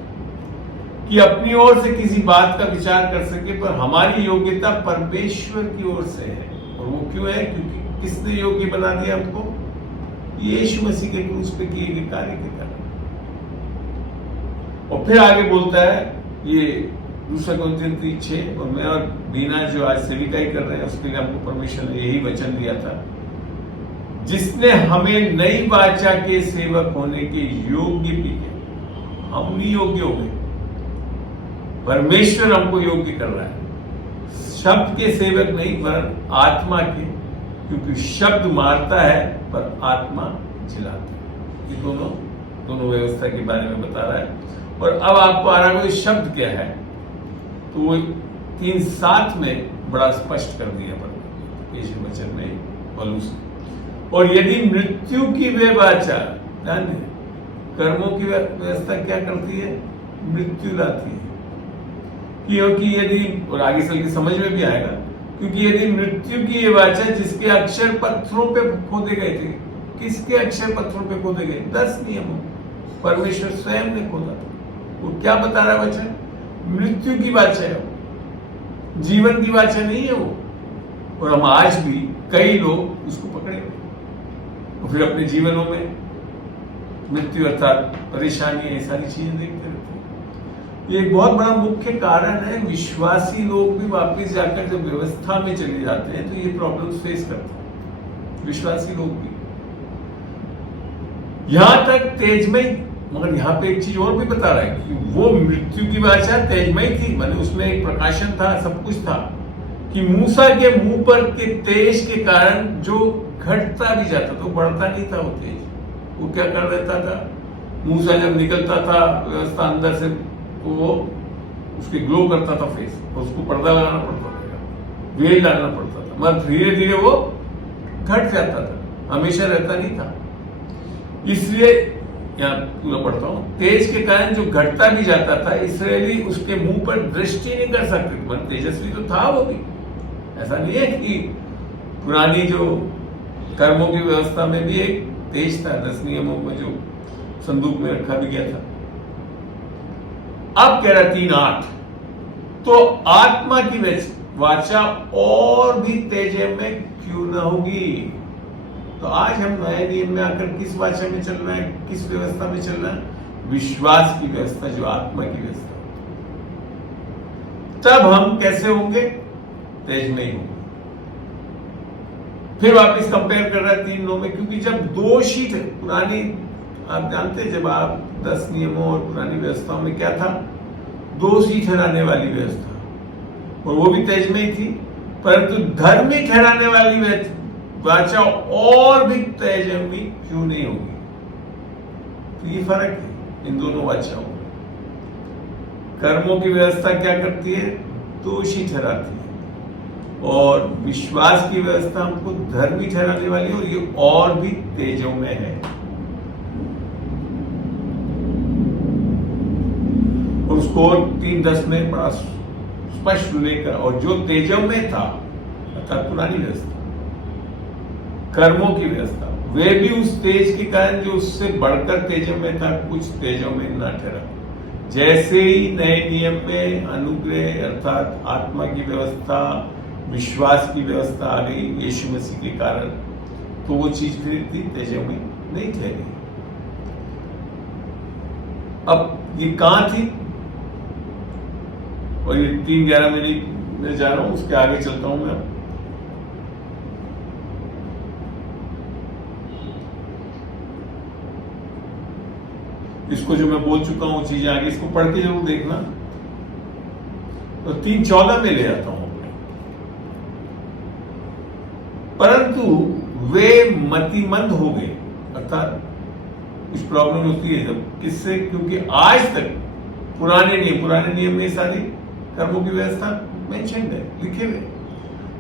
कि अपनी ओर से किसी बात का विचार कर सके, पर हमारी योग्यता परमेश्वर की ओर से है। और वो क्यों है? क्योंकि किसने योग्य बना दिया हमको? यीशु मसीह के क्रूस पे किए गए कार्य के कारण। और फिर आगे बोलता है, ये 2 कोरिन्थियों 3:6, और मैं और बीना जो आज सेविकाई कर रहे हैं, उसके लिए हमको परमेश्वर ने यही वचन दिया था, जिसने हमें नई वाचा के सेवक होने के योग्य भी किया। हम नहीं योग्य हो गए, परमेश्वर हमको योग्य कर रहा है। शब्द के सेवक नहीं पर आत्मा के, क्योंकि शब्द मारता है पर आत्मा जिलाती है। ये दोनों व्यवस्था के बारे में बता रहा है। और अब आपको आ रहा है शब्द क्या है, तो वो 3:7 में बड़ा स्पष्ट कर दिया यीशु वचन में पौलुस। और यदि मृत्यु की वे वाचा, जानिए कर्मों की व्यवस्था क्या करती है? मृत्यु लाती है। क्योंकि यदि, और आगे चल के समझ में भी आएगा, क्योंकि यदि मृत्यु की ये वाचा जिसके अक्षर पत्थरों पे खोदे गए थे, किसके अक्षर पत्थरों पे खोदे गए? 10 नियमों परमेश्वर स्वयं ने खोदा था। वो क्या बता रहा है वचन? मृत्यु की वाचा है वो, जीवन की वाचा नहीं है वो। और हम आज भी कई लोग उसको पकड़े और फिर अपने जीवनों में मृत्यु अर्थात परेशानी, ये सारी चीजें देखते रहते हैं। ये एक बहुत बड़ा मुख्य कारण है। विश्वासी लोग भी वापस जाकर जब व्यवस्था में चले जाते हैं तो ये प्रॉब्लम्स फेस करते हैं, विश्वासी लोग भी। यहां तक तेजमय, मगर यहाँ पे एक चीज और भी बता रहा है कि वो मृत्यु की वाचा तेजमय थी, माने उसमें एक प्रकाशन था, सब कुछ था, कि मूसा के मुंह पर के तेज के कारण जो घटता भी जाता था, बढ़ता नहीं था वो तेज। वो क्या कर देता था, मूसा जब निकलता था व्यवस्था अंदर से तो वो उसके ग्लो करता था फेस, और उसको पर्दा लगाना पड़ता था, वेल डालना पड़ता था, मगर धीरे धीरे वो घट जाता था, हमेशा रहता नहीं था। इसलिए यहाँ पूरा पढ़ता हूं, तेज के कारण जो घटता भी जाता था, इसराइली उसके मुंह पर दृष्टि नहीं कर सकते। मन तेजस्वी तो था वो भी, ऐसा नहीं है कि पुरानी जो कर्मों की व्यवस्था में भी एक तेज था, 10 नियमों में जो संदूक में रखा भी गया था। अब कह रहा 3:8, तो आत्मा की वाचा और भी तेजे में क्यों न होगी। तो आज हम नए नियम में आकर किस वाचा में चल रहे हैं, किस व्यवस्था में चल रहे हैं, विश्वास की व्यवस्था, जो आत्मा की व्यवस्था। तब हम कैसे होंगे, तेज में ही होंगे। फिर वापस कंपेयर कर रहा है 3:9 में, क्योंकि जब दोष ही थे, पुरानी आप जानते हैं जब आप 10 नियमों और पुरानी व्यवस्थाओं में क्या था, दोष ही ठहराने वाली व्यवस्था, और वो भी तेज में ही थी, परंतु धर्मी ठहराने वाली वाचा और भी तेजस्वी क्यों नहीं होगी। तो ये फर्क है इन दोनों वाचाओं में। कर्मों की व्यवस्था क्या करती है, दोषी ठहराती है, और विश्वास की व्यवस्था हमको धर्मी ठहराने वाली है, और ये और भी तेजों में है। और उसको 3:10 में बड़ा स्पष्ट लेकर, और जो तेजों में था अर्थात पुरानी व्यवस्था, कर्मों की व्यवस्था, वे भी उस तेज के कारण जो उससे बढ़कर तेजों में था, कुछ तेजों में न ठहरा। जैसे ही नए नियम में अनुग्रह अर्थात आत्मा की व्यवस्था, विश्वास की व्यवस्था आ गई यीशु मसीह के कारण, तो वो चीज फिर इतनी तेजों में नहीं ठहरी। अब ये कहां थी, और ये 3:11 में जा रहा हूं, उसके आगे चलता हूं मैं। इसको जो मैं बोल चुका हूं चीजें आगे, इसको पढ़ के जरूर देखना। तो 3:14 में ले आता हूं। परंतु वे मतिमंद हो गए, अर्थात कुछ प्रॉब्लम होती है जब, किससे, क्योंकि आज तक पुराने नियम में सारी कर्मों की व्यवस्था मेंशन्ड है, लिखे हुए।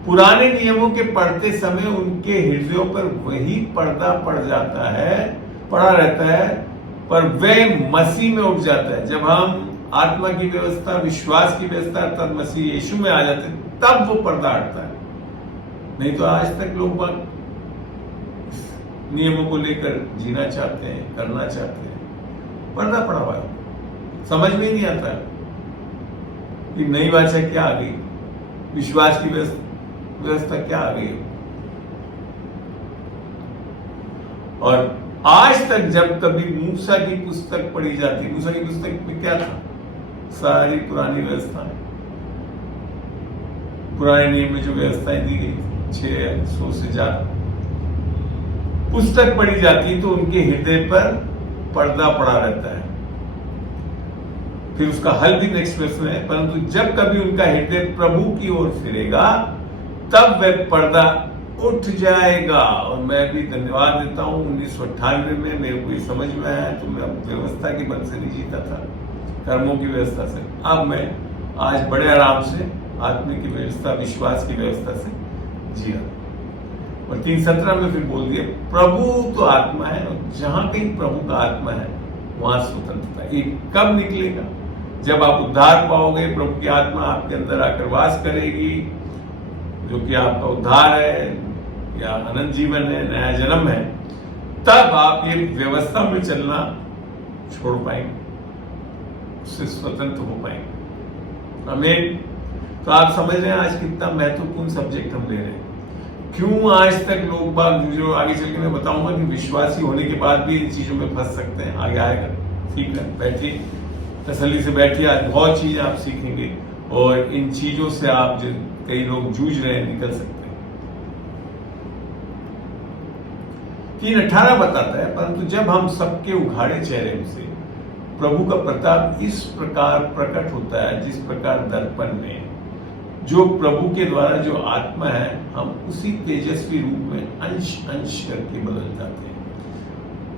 पुराने नियमों के पढ़ते समय उनके हृदयों पर वही पर्दा पड़ जाता है, पड़ा रहता है, पर वे मसीह में उठ जाता है। जब हम आत्मा की व्यवस्था, विश्वास की व्यवस्था अर्थात मसीह यीशु में आ जाते हैं, तब वो पर्दा हटता है। नहीं तो आज तक लोग नियमों को लेकर जीना चाहते हैं, करना चाहते हैं, पर्दा पड़ा हुआ है, समझ में ही नहीं आता है कि नई वाचा क्या आ गई, विश्वास की व्यवस्था क्या आ गई। और आज तक जब कभी मूसा की पुस्तक पढ़ी जाती, मूसा की पुस्तक में क्या था, सारी पुरानी व्यवस्थाएं, पुराने नियम में जो व्यवस्थाएं दी गई 600 से ज्यादा पुस्तक पढ़ी जाती, तो उनके हृदय पर पर्दा पड़ा रहता है। फिर उसका हल भी नेक्स्ट वर्स में है, परंतु जब कभी उनका हृदय प्रभु की ओर फिरेगा, तब वह पर्दा उठ जाएगा। और मैं भी धन्यवाद देता हूं, 1998 में मेरे को ये समझ में आया, तो मैं व्यवस्था के बल से नहीं जीता था, कर्मों की व्यवस्था से। अब मैं आज बड़े आराम से आत्मिक की व्यवस्था, विश्वास की व्यवस्था से जिया। और 3:17 में फिर बोल दिया, प्रभु तो आत्मा है, और जहां कहीं प्रभु का आत्मा है वहां स्वतंत्रता। ये कब निकलेगा, जब आप उद्धार पाओगे, प्रभु की आत्मा आपके अंदर आकर वास करेगी, जो कि आपका उद्धार है या अनंत जीवन है, नया जन्म है, तब आप ये व्यवस्था में चलना छोड़ पाएंगे, उससे स्वतंत्र हो पाएंगे। आमीन। तो आप समझ रहे हैं आज कितना महत्वपूर्ण सब्जेक्ट हम ले रहे हैं। क्यों आज तक लोग बाग, जो आगे चल के मैं बताऊंगा कि विश्वासी होने के बाद भी इन चीजों में फंस सकते हैं, आगे आएगा। ठीक है, बैठिए, तसल्ली से बैठिए, आज बहुत चीजें आप सीखेंगे और इन चीजों से आप जो कई लोग जूझ रहे हैं निकल सकते हैं। 3:18 बताता है, परंतु जब हम सबके उघाड़े चेहरे से प्रभु का प्रताप इस प्रकार प्रकट होता है, जिस प्रकार दर्पण में जो प्रभु के द्वारा जो आत्मा है, हम उसी तेजस्वी रूप में अंश अंश करके बदल जाते हैं।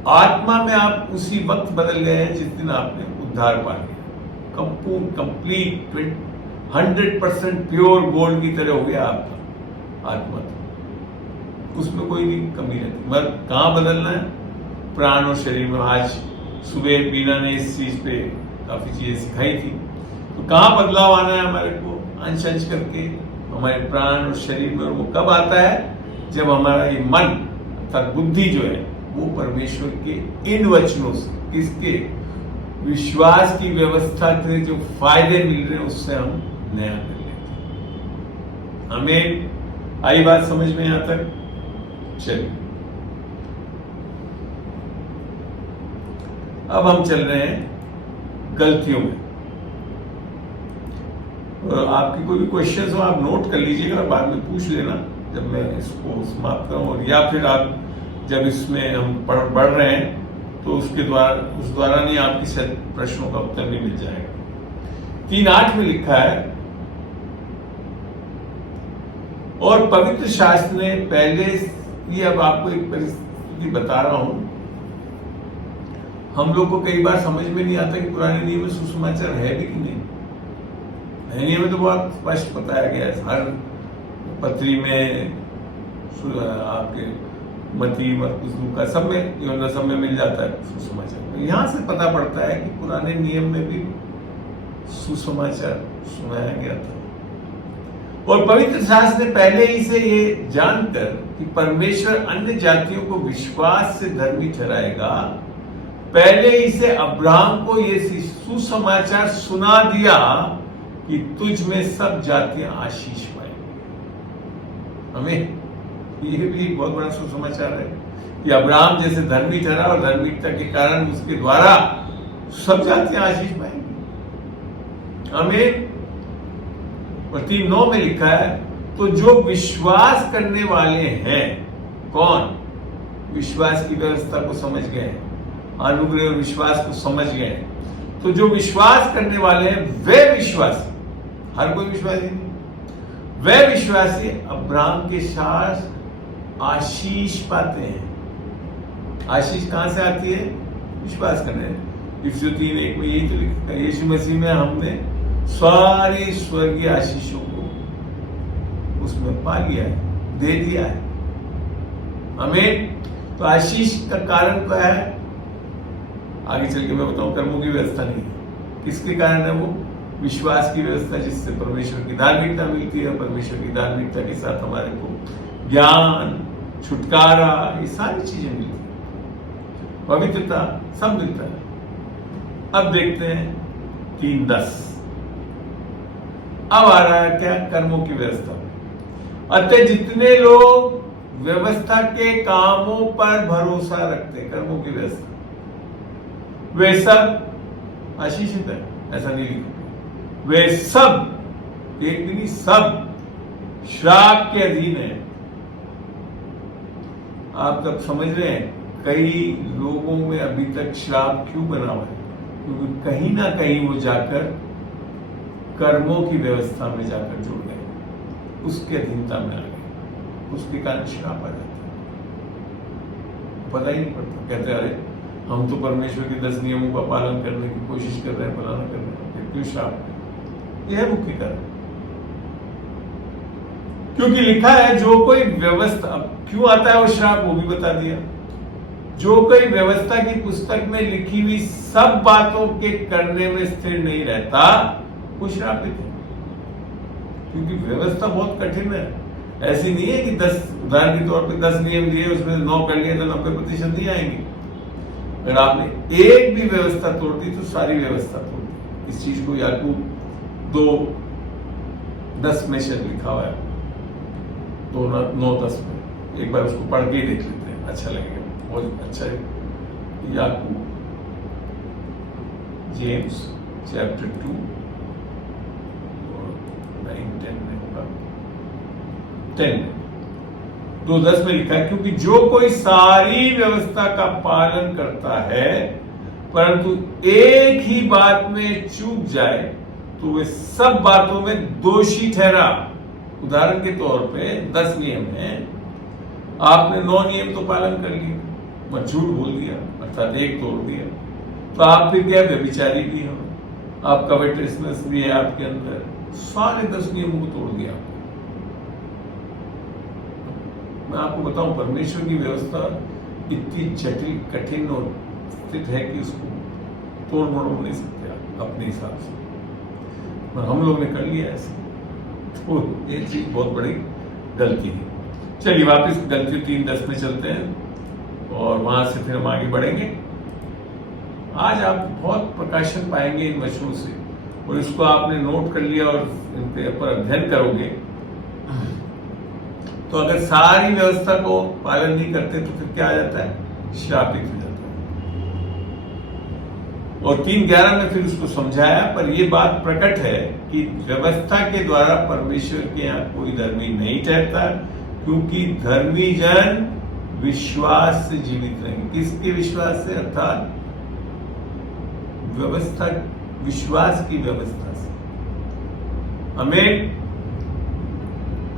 आत्मा में आप उसी वक्त बदल गए हैं जिस दिन आपने उद्धार पा लिया। कंप्लीट 100% प्योर गोल्ड की तरह हो गया आपका आत्मा, उसमें कोई नहीं कमी रहती। मगर कहाँ बदलना है? प्राण और शरीर में। आज सुबह बीना ने इस चीज पे काफी चीजें सिखाई थी। तो कहाँ बदलाव आना है हमारे को? अंश अंश करके हमारे प्राण और शरीर में। और वो कब आता है? जब हमारा ये मन अर्थात बुद्धि जो है वो परमेश्वर के इन वचनों से, किसके? विश्वास की व्यवस्था के जो फायदे मिल रहे हैं उससे हम नया कर लेते हैं। हमें आई बात समझ में यहां तक? चलिए अब हम चल रहे हैं गलतियों में। आपकी कोई भी क्वेश्चन हो आप नोट कर लीजिएगा और बाद में पूछ लेना जब मैं इसको समाप्त करूं, और या फिर आप जब इसमें हम बढ़ रहे हैं तो उसके द्वारा नहीं आपकी शायद प्रश्नों का उत्तर भी मिल जाएगा। 3:8 में लिखा है, और पवित्र शास्त्र ने पहले, ये अब आपको एक परिस्थिति बता रहा हूं, हम लोग को कई बार समझ में नहीं आता कि पुराने नियम में सुसमाचार है भी कि नहीं। नए नियम में तो बहुत स्पष्ट बताया गया है, हर पत्री में आपके मती मरकुस लूका सब में, यूहन्ना सब में मिल जाता है सुसमाचार। यहां से पता पड़ता है कि पुराने नियम में भी सुसमाचार सुनाया गया था। और पवित्र शास्त्र ने पहले ही से ये जानकर कि परमेश्वर अन्य जातियों को विश्वास से धर्मी ठहराएगा, पहले ही से अब्राहम को ये सुसमाचार सुना दिया कि तुझ में सब जातियां आशीष पाएंगी। हमें ये भी एक बहुत बड़ा सुसमाचार है कि अब्राहम जैसे धर्मी ठहरा और धार्मिकता के कारण उसके द्वारा सब जातियां आशीष पाएंगी। हमें 3:9 में लिखा है, तो जो विश्वास करने वाले हैं, कौन? विश्वास की व्यवस्था को समझ गए, अनुग्रह और विश्वास को समझ गए। तो जो विश्वास करने वाले हैं वे विश्वासी, हर कोई विश्वासी नहीं, वे विश्वासी अब्राहम के साथ आशीष पाते हैं। आशीष कहां से आती है? विश्वास करने। 3:1 में यही तो लिखा है, यीशु मसीह में हमने सारी स्वर्गीय आशीषों को उसमें पा लिया है, दे दिया है हमें। तो आशीष का कारण क्या है? आगे चल के मैं बताऊं, कर्मों की व्यवस्था नहीं है। किसके कारण है वो? विश्वास की व्यवस्था, जिससे परमेश्वर की धार्मिकता मिलती है। परमेश्वर की धार्मिकता के साथ हमारे को ज्ञान, छुटकारा, ये सारी चीजें मिलती है, पवित्रता सब मिलता है। अब देखते हैं 3:10। अब आ रहा है क्या? कर्मों की व्यवस्था। अतः जितने लोग व्यवस्था के कामों पर भरोसा रखते हैं, कर्मों की व्यवस्था, वे सब आशीषित है। ऐसा नहीं लिखा, वे सब, एक भी नहीं, सब श्राप के अधीन है। आप तब समझ रहे हैं कई लोगों में अभी तक श्राप क्यों बना हुआ है? क्योंकि कहीं ना कहीं वो जाकर कर्मों की व्यवस्था में जाकर जुड़ गए, उसके अधीनता में आ गए, उसके कारण श्राप आ जाता है। पता ही नहीं पड़ता, कहते अरे हम तो परमेश्वर के 10 नियमों का पालन करने की कोशिश कर रहे हैं, पालन कर रहे हैं, क्यों श्राप? यह है मुख्य कारण। क्योंकि लिखा है जो कोई व्यवस्था, क्यों आता है वो श्राप वो भी बता दिया। जो कोई व्यवस्था की पुस्तक में लिखी हुई सब बातों के करने में स्थिर नहीं रहता वो श्रापित है। क्योंकि व्यवस्था बहुत कठिन है। ऐसी नहीं है कि 10, उदाहरण के तौर पे 10 नियम दिए, उसमें 9 कर लिए तो 90% नहीं आएंगे। अगर आपने एक भी व्यवस्था तोड़ दी तो सारी व्यवस्था तोड़ दी। इस चीज को याकूब 2:10 में शायद लिखा हुआ है, 2:9-10 में। एक बार उसको पढ़ के ही देख लेते हैं, अच्छा लगेगा, बहुत अच्छा है। याकूब, जेम्स चैप्टर 2 और 9-10 में होगा, 10 में 2:10 में लिखा है, क्योंकि जो कोई सारी व्यवस्था का पालन करता है परंतु एक ही बात में चूक जाए तो वे सब बातों में दोषी ठहरा। उदाहरण के तौर पे 10 नियम हैं, आपने 9 नियम तो पालन कर लिए, मत झूठ बोल दिया अर्थात एक तोड़ दिया, तो आप फिर क्या व्यभिचारी भी हो, आप कवेटसनेस भी है आपके अंदर, सारे 10 नियमों को तोड़ दिया। मैं आपको बताऊं, परमेश्वर की व्यवस्था इतनी जटिल, कठिन और स्थित है कि उसको तोड़ मरोड़ नहीं सकते आप अपने हिसाब से, पर हम लोग ने कर लिया ऐसे, तो ये चीज बहुत बड़ी गलती है। चलिए वापस गलती 3:10 में चलते हैं और वहां से फिर हम आगे बढ़ेंगे। आज आप बहुत प्रकाशन पाएंगे इन वचनों से, और इसको आपने नोट कर लिया और इन पर अध्ययन करोगे तो अगर सारी व्यवस्था को पालन नहीं करते तो फिर क्या आ जाता है, श्रापित हो जाता है। और 3:11 में फिर उसको समझाया, पर यह बात प्रकट है कि व्यवस्था के द्वारा परमेश्वर के यहाँ कोई धर्मी नहीं ठहरता, क्योंकि धर्मी जन विश्वास से जीवित रहेंगे। किसके विश्वास से? अर्थात व्यवस्था, विश्वास की व्यवस्था से। आमीन।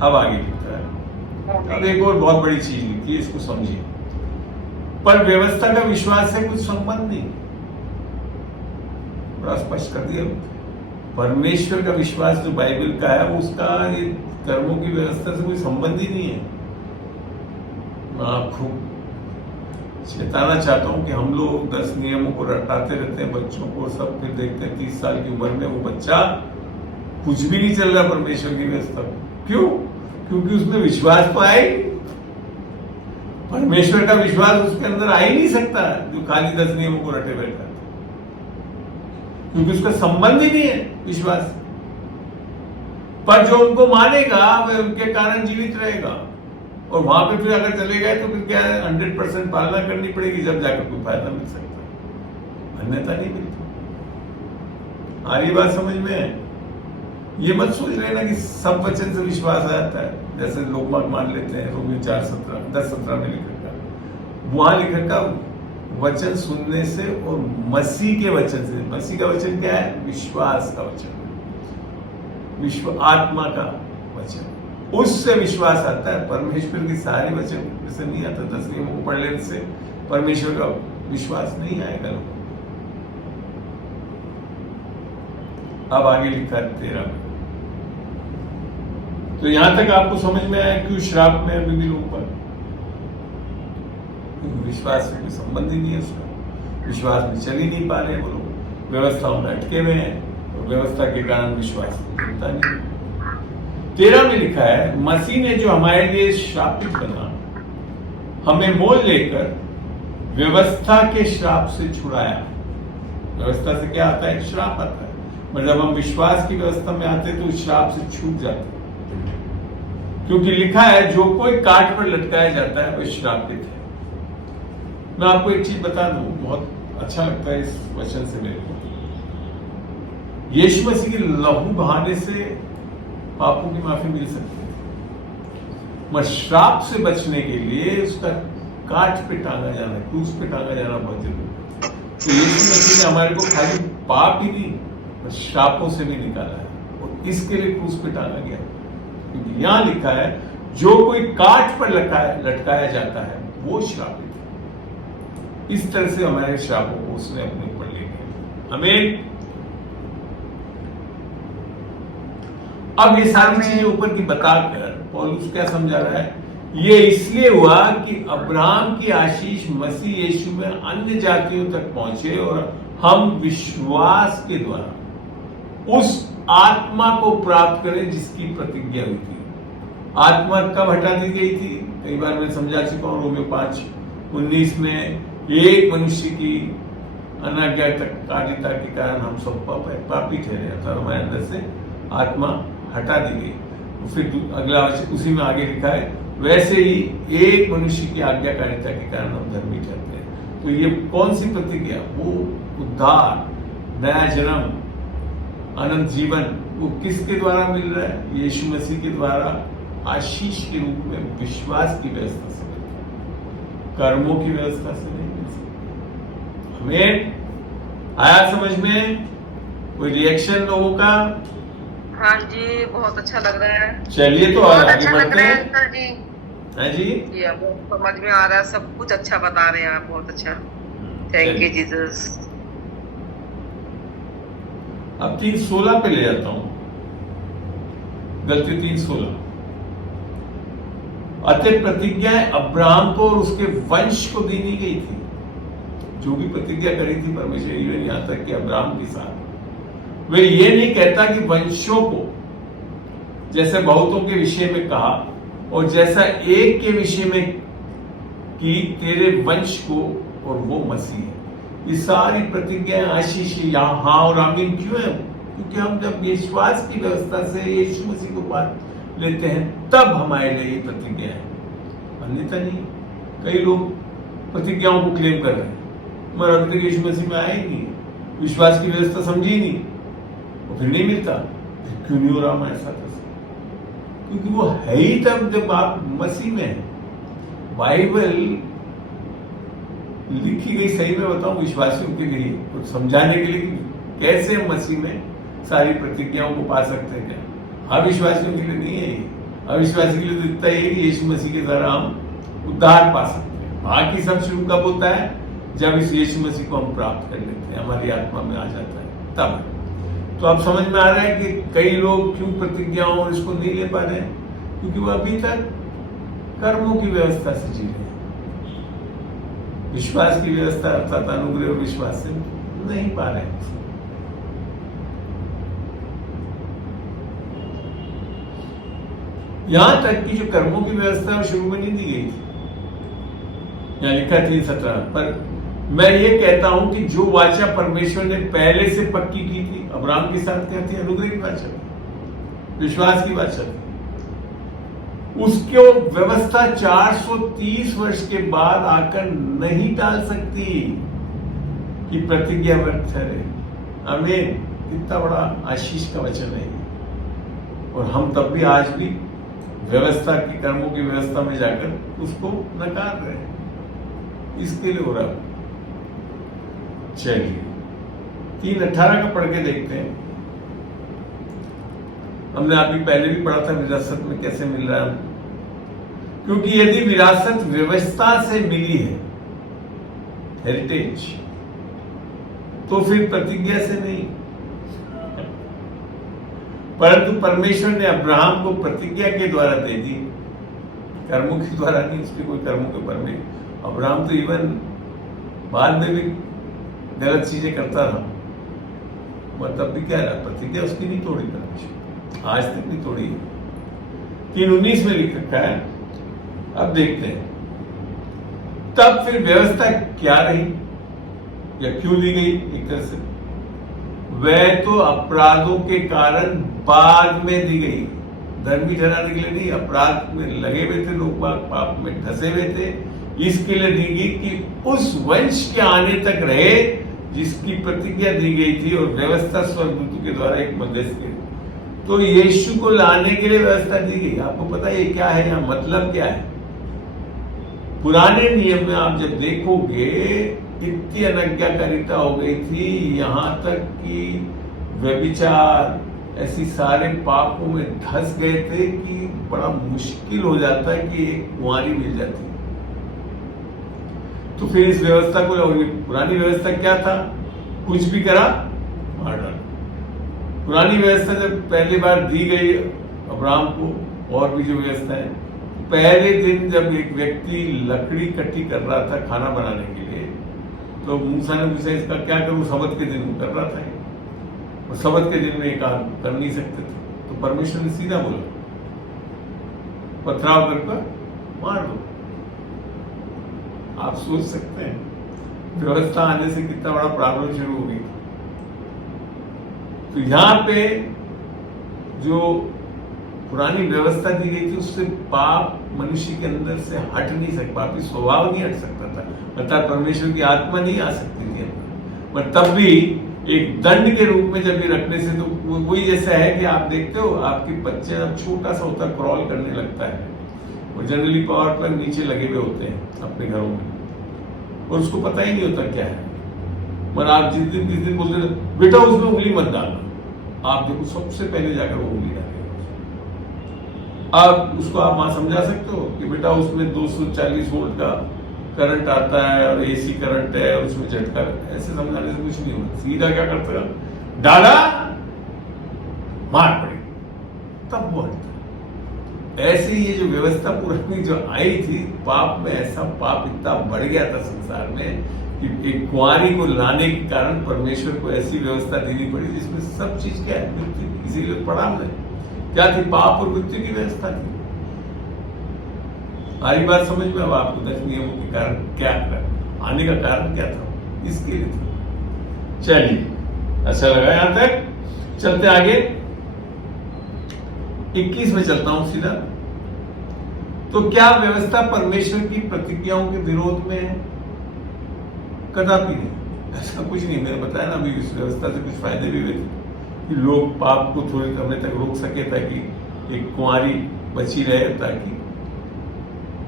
अब आगे लिखता है, अब एक और बहुत बड़ी चीज लिखी है, इसको समझिए। पर व्यवस्था का विश्वास से कुछ संबंध नहीं, बड़ा स्पष्ट कर दिया। परमेश्वर का विश्वास जो बाइबल का है, उसका ये कर्मों की व्यवस्था से कोई संबंध ही नहीं है। मैं आपको चेताना चाहता हूं कि हम लोग 10 नियमों को रटाते रहते हैं बच्चों को, सब फिर देखते हैं 30 साल की उम्र में वो बच्चा कुछ भी नहीं चल रहा परमेश्वर की व्यवस्था को। क्यों? क्योंकि उसमें विश्वास तो आए, परमेश्वर का विश्वास उसके अंदर आ ही नहीं सकता जो खाली 10 नियमों को रटे बैठा, क्योंकि उसका संबंध ही नहीं है विश्वास। पर जो उनको मानेगा वह उनके कारण जीवित रहेगा, और वहां पे फिर अगर चले गए तो फिर क्या है, 100% पालना करनी पड़ेगी, जब जाकर कोई फायदा मिल सकता है, अन्यथा नहीं मिलता। आ रही बात समझ में? ये मत सोच लेना कि सब वचन से विश्वास आ जाता है, जैसे लोग मान लेते हैं। रोमियो 4:10-17 में लिखा, वहां लिखा वचन सुनने से और मसीह के वचन से। मसीह का वचन क्या है? विश्वास का वचन, विश्व आत्मा का वचन, उससे विश्वास आता है। परमेश्वर की सारी वचन से नहीं आता। 10 नियमों को पढ़ लेने से परमेश्वर का विश्वास नहीं आएगा। अब आगे लिखा है 13 में। तो यहां तक आपको समझ में आया क्यों श्राप में अभी भी लोग पर, विश्वास से कोई संबंध ही नहीं है उसका, विश्वास में चल ही नहीं पा रहे वो लोग, व्यवस्थाओं में अटके हुए हैं, और व्यवस्था के कारण विश्वास मिलता नहीं। 13 में लिखा है, मसीह ने जो हमारे लिए श्रापित बना, हमें मोल लेकर व्यवस्था के श्राप से छुड़ाया। व्यवस्था से क्या आता है? श्राप आता है। मतलब जब हम विश्वास की व्यवस्था में आते तो श्राप से छूट जाते, क्योंकि लिखा है जो कोई काट पर लटकाया जाता है वह श्रापित है। मैं आपको एक चीज बता दूं, बहुत अच्छा लगता है इस वचन से मेरे को। यीशु मसीह के लहू बहाने से पापों की माफी मिल सकती है, मगर श्राप से बचने के लिए उसका काट पे टांगा जाना, क्रूस पे टांगा जाना बहुत जरूरी है। तो यीशु मसीह ने हमारे को खाली पाप ही नहीं, श्रापों से भी निकाला है, और इसके लिए क्रूस पे टांगा गया। क्योंकि यहां लिखा है जो कोई काट पर लटकाया जाता है वो श्रापित है। इस तरह से हमारे श्रापों को उसने अपने ऊपर ले लिया। आमीन। अब ये सारी चीजें ऊपर की बताकर पौलुस क्या समझा रहा है? ये इसलिए हुआ कि अब्राहम की आशीष मसीह यीशु में अन्य जातियों तक पहुंचे, और हम विश्वास के द्वारा उस आत्मा को प्राप्त करें जिसकी प्रतिज्ञा हुई थी। आत्मा कब हटा दी गई थी? कई बार मैं समझा चुका हूं। रोमियो 5:19 में एक मनुष्य की अनाज्ञाकारिता के कारण हम सब पापी ठहरे, अर्थात हमारे अंदर से आत्मा हटा दी गई। फिर अगला वचन उसी में आगे लिखा है, वैसे ही एक मनुष्य की आज्ञाकारिता के कारण हम धर्मी ठहरते हैं। तो ये कौन सी प्रतिज्ञा? वो उद्धार, नया जन्म, अनंत जीवन, वो किसके द्वारा मिल रहा है? यीशु मसीह के द्वारा आशीष के रूप में विश्वास की व्यवस्था से मिलता है, कर्मों की व्यवस्था से नहीं मिल सकता। हमें आया समझ में? कोई रिएक्शन लोगों का? हाँ जी, बहुत अच्छा लग रहा है। चलिए तो बहुत आगे अच्छा लग बढ़ते रहा है हैं। सर जी। हाँ जी, जी अब समझ में आ रहा है, सब कुछ अच्छा बता रहे हैं आप, बहुत अच्छा। थैंक यू चलिए। जीसस। अब 3:16 पे ले जाता हूं। गलती 3:16। अतः प्रतिज्ञाएं अब्राहम को और उसके वंश को दी नहीं गई थी। जो भी प्रतिज्ञा करी थी परमेश्वर, इवन यहां तक कि अब्राहम के साथ, वे ये नहीं कहता कि वंशों को, जैसे बहुतों के विषय में कहा और जैसा एक के विषय में कि तेरे वंश को, और वो मसीह है। ये सारी प्रतिज्ञाएं आशीष यहाँ हाँ और आमीन क्यों है? क्योंकि हम जब विश्वास की व्यवस्था से यीशु मसीह को पा लेते हैं, तब हमारे लिए ये प्रतिज्ञा है, अन्यथा नहीं। कई लोग प्रतिज्ञाओं को क्लेम कर रहे हैं, मगर अभी तक यीशु मसीह में आए ही नहीं, विश्वास की व्यवस्था समझी ही नहीं, और फिर नहीं मिलता। फिर क्यों नहीं हो रहा हमारे साथ ऐसा? क्योंकि वो है ही तब जब आप मसीह में हैं। बाइबल लिखी गई, सही में बताऊं, विश्वासियों के लिए, कुछ समझाने के लिए कि कैसे हम मसीह में सारी प्रतिज्ञाओं को पा सकते हैं। क्या अविश्वासियों के लिए नहीं है ये। अविश्वासी के लिए तो इतना ही है कि यीशु मसीह के द्वारा हम उद्धार पा सकते हैं। बाकी सब शुरू कब होता है? जब इस यीशु मसीह को हम प्राप्त कर लेते हैं, हमारी आत्मा में आ जाता है, तब। तो अब समझ में आ रहा है कि कई लोग क्यों प्रतिज्ञाओं और इसको नहीं ले पा रहे हैं, क्योंकि वो अभी तक कर्मों की व्यवस्था से जी रहे हैं। विश्वास की व्यवस्था अर्थात अनुग्रह और विश्वास से नहीं पा रहे हैं। यहां तक कि जो कर्मों की व्यवस्था है शुरू में नहीं दी गई थी, यहां लिखा 3:17 पर मैं ये कहता हूं कि जो वाचा परमेश्वर ने पहले से पक्की की थी, अब्राहम के साथ क्या थी? अनुग्रह की वाचा थी, विश्वास की वाचा थी। उसको व्यवस्था 430 वर्ष के बाद आकर नहीं टाल सकती कि प्रतिज्ञा व्यर्थ ठहरे। आमीन। कितना बड़ा आशीष का वचन है। और हम तब भी आज भी व्यवस्था की, कर्मों की व्यवस्था में जाकर उसको नकार रहे हैं। इसके लिए हो रहा है। चलिए 3:18 का पढ़ के देखते हैं। हमने अभी पहले भी पढ़ा था विरासत में कैसे मिल रहा है। क्योंकि यदि विरासत व्यवस्था से मिली है, हेरिटेज, तो फिर प्रतिज्ञा से नहीं। परंतु परमेश्वर ने अब्राहम को प्रतिज्ञा के द्वारा दे दी, कर्मों के द्वारा नहीं। उसके कोई कर्मों के ऊपर नहीं। अब्राहम तो इवन बाद में भी गलत चीजें करता रहा, मगर तब भी क्या रहा? प्रतिज्ञा उसकी नहीं तोड़ी परमेश्वर, आज तक नहीं तोड़ी। 3:19 में लिख रखा है। अब देखते हैं तब फिर व्यवस्था क्या रही या क्यों दी गई? एक तरह से वह तो अपराधों के कारण बाद में दी गई, धर्मी ठहराने के लिए नहीं। अपराध में लगे हुए थे लोग, पाप में धसे हुए थे, इसके लिए दी गई कि उस वंश के आने तक रहे जिसकी प्रतिज्ञा दी गई थी, और व्यवस्था स्वर्गदूतों के द्वारा एक मध्यस्थ के। तो यीशु को लाने के लिए व्यवस्था दी गई। आपको पता है ये क्या है? यहाँ मतलब क्या है? पुराने नियम में आप जब देखोगे इतनी अनज्ञाकारिता हो गई थी, यहां तक कि व्यभिचार, ऐसी सारे पापों में धस गए थे कि बड़ा मुश्किल हो जाता है कि एक कुंवारी मिल जाती। तो फिर इस व्यवस्था को, पुरानी व्यवस्था क्या था? कुछ भी करा मार डाला। पुरानी व्यवस्था जब पहली बार दी गई अब्राहम को, और भी जो व्यवस्था है, पहले दिन जब एक व्यक्ति लकड़ी इकट्ठी कर रहा था खाना बनाने के लिए, तो मूसा ने पूछा इसका क्या करूं? सबत के दिन कर रहा था, और सबत के दिन में काम कर नहीं सकते थे। तो परमेश्वर ने सीधा बोला, पथराव कर मार दो। आप सोच सकते हैं व्यवस्था आने से कितना बड़ा प्रॉब्लम शुरू हो गई। तो यहां पे जो पुरानी व्यवस्था दी गई थी उससे पाप मनुष्य के अंदर से हट नहीं सकता, पापी स्वभाव नहीं हट सकता था, अर्थात परमेश्वर की आत्मा नहीं आ सकती थी अंदर। पर तब भी एक दंड के रूप में जब भी रखने से, तो वही जैसा है कि आप देखते हो आपके बच्चे जब छोटा सा होता है क्रॉल करने लगता है, वो जनरली पावर प्लग नीचे लगे हुए होते हैं अपने घरों में और उसको पता ही नहीं होता क्या है। मगर आप जिस दिन बोलते बेटा उसमें उंगली मत डालना, आप देखो सबसे पहले जाकर वो उंगली डालेगा। आप उसको आप वहां समझा सकते हो कि बेटा उसमें 240 वोल्ट का करंट आता है और एसी करंट है और उसमें झटका, ऐसे समझाने से कुछ नहीं होगा। सीधा क्या करता है, डाला मार पड़ेगी, तब वो हटता है। ऐसे ये जो व्यवस्था पुरानी जो आई थी, पाप में ऐसा पाप इतना बढ़ गया था संसार में कि एक कुंवारी को लाने के कारण परमेश्वर को ऐसी व्यवस्था देनी पड़ी जिसमें सब चीज क्या है, मृत्यु। इसीलिए पढ़ा हमने क्या थी, पाप और मृत्यु की व्यवस्था थी। सारी बात समझ में, अब आपको 10 नियमों के कारण क्या आने का कारण क्या था, इसके लिए था। चलिए, अच्छा लगा यहां तक, चलते आगे 21 में चलता हूं सीधा। तो क्या व्यवस्था परमेश्वर की प्रतिज्ञाओं के विरोध में है? कदापि नहीं, ऐसा कुछ नहीं। मैंने बताया ना अभी, इस व्यवस्था से कुछ फायदे भी हुए थे कि लोग पाप को थोड़े समय तक रोक सके, ताकि एक कुंवारी बची रहे, ताकि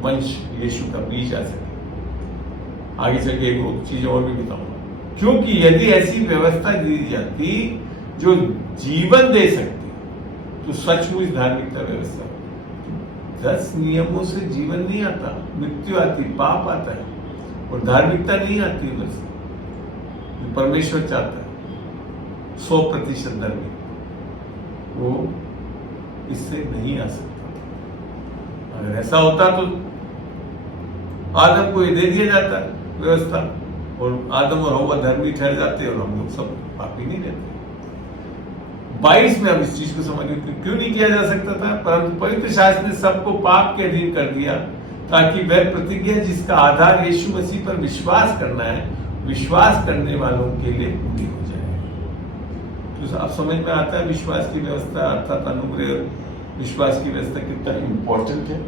वंश यीशु का बीज आ सके। आगे चल के एक चीज और भी बताऊंगा, क्योंकि यदि ऐसी व्यवस्था दी जाती जो जीवन दे सकती तो सचमुच धार्मिकता व्यवस्था। 10 नियमों से जीवन नहीं आता, मृत्यु आती, पाप आता है और धार्मिकता नहीं आती उधर से। परमेश्वर चाहता है 100% धार्मिक, वो इससे नहीं आ सकता। अगर ऐसा होता तो आदम को ये दे दिया जाता व्यवस्था और आदम और हव्वा धर्मी ठहर जाते और हम लोग सब पापी नहीं रहते। 22 में अब इस चीज को समझ क्यों नहीं किया जा सकता था, परंतु पवित्र शास्त्र ने सबको पाप के अधीन कर दिया, ताकि वह प्रतिज्ञा जिसका आधार यीशु मसीह पर विश्वास करना है, विश्वास करने वालों के लिए पूरी हो जाए। तो अब समझ में आता है विश्वास की व्यवस्था, अर्थात अनुग्रह विश्वास की व्यवस्था कितना इंपॉर्टेंट है।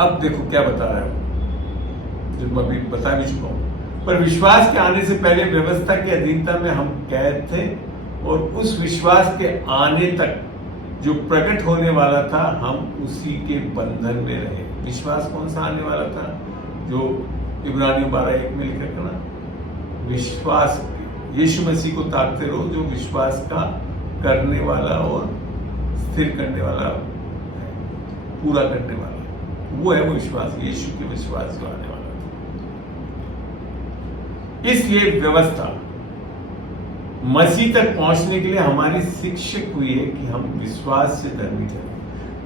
अब देखो क्या बता रहा हूं, जो मैं अभी बता भी चुका हूं। पर विश्वास के आने से पहले व्यवस्था की अधीनता में हम कैद थे, और उस विश्वास के आने तक जो प्रकट होने वाला था हम उसी के बंधन में रहे। विश्वास कौन सा आने वाला था, जो इब्रानियों 12:1 में लिखा था ना, विश्वास यीशु मसीह को ताकते रहो जो विश्वास का करने वाला और स्थिर करने वाला, पूरा करने वाला, वो है वो विश्वास, यीशु के विश्वास जो आने वाला था। इसलिए व्यवस्था मसीह तक पहुंचने के लिए हमारी शिक्षक हुई है कि हम विश्वास से धर्मी ठहरे।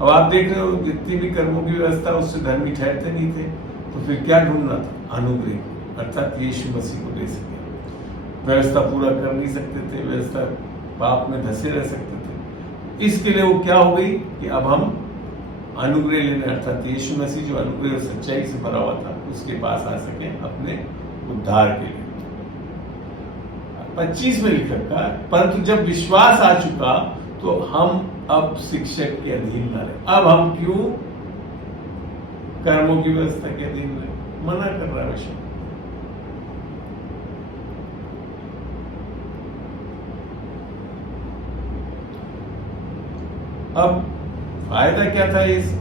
अब आप देख रहे हो जितनी भी कर्मों की व्यवस्था उससे धर्मी ठहरते नहीं थे, तो फिर क्या ढूंढना था, अनुग्रह, अर्थात यीशु मसीह को ले सके। व्यवस्था पूरा कर नहीं सकते थे, व्यवस्था पाप में धंसे रह सकते थे। इसके लिए वो क्या हो गई कि अब हम अनुग्रह लेने, अर्थात यीशु मसीह जो अनुग्रह और सच्चाई से भरा हुआ था उसके पास आ सके अपने उद्धार के लिए। 25 में लिख रखा, परंतु जब विश्वास आ चुका तो हम अब शिक्षक के अधीन न रहे। अब हम क्यों कर्मों की व्यवस्था के अधीन रहे? मना कर रहा है विषय। अब फायदा क्या था इस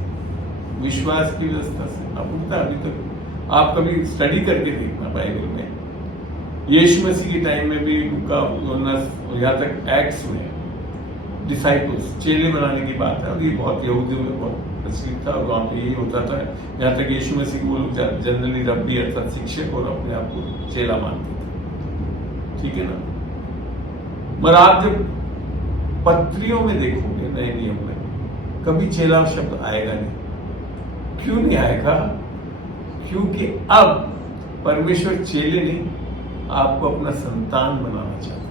विश्वास की व्यवस्था से? अब उठता, अभी तक आप कभी स्टडी करके देखना बाइबल में, यीशु मसीह के टाइम में भी, लूका, योहन्ना और यहाँ तक एक्ट्स में डिसाइपल्स, चेले बनाने की बात है, और ये बहुत यहूदियों में बहुत प्रचलित था और वहाँ पे यही होता था। यहाँ तक यीशु मसीह को वो लोग जनरली रब्बी अर्थात शिक्षक और अपने आप को चेला मानते थे, ठीक है ना। मगर आप जब पत्रियों में देखोगे नए नियम में, कभी चेला शब्द आएगा नहीं। क्यों नहीं आएगा? क्योंकि अब परमेश्वर चेले नहीं, आपको अपना संतान बनाना चाहता,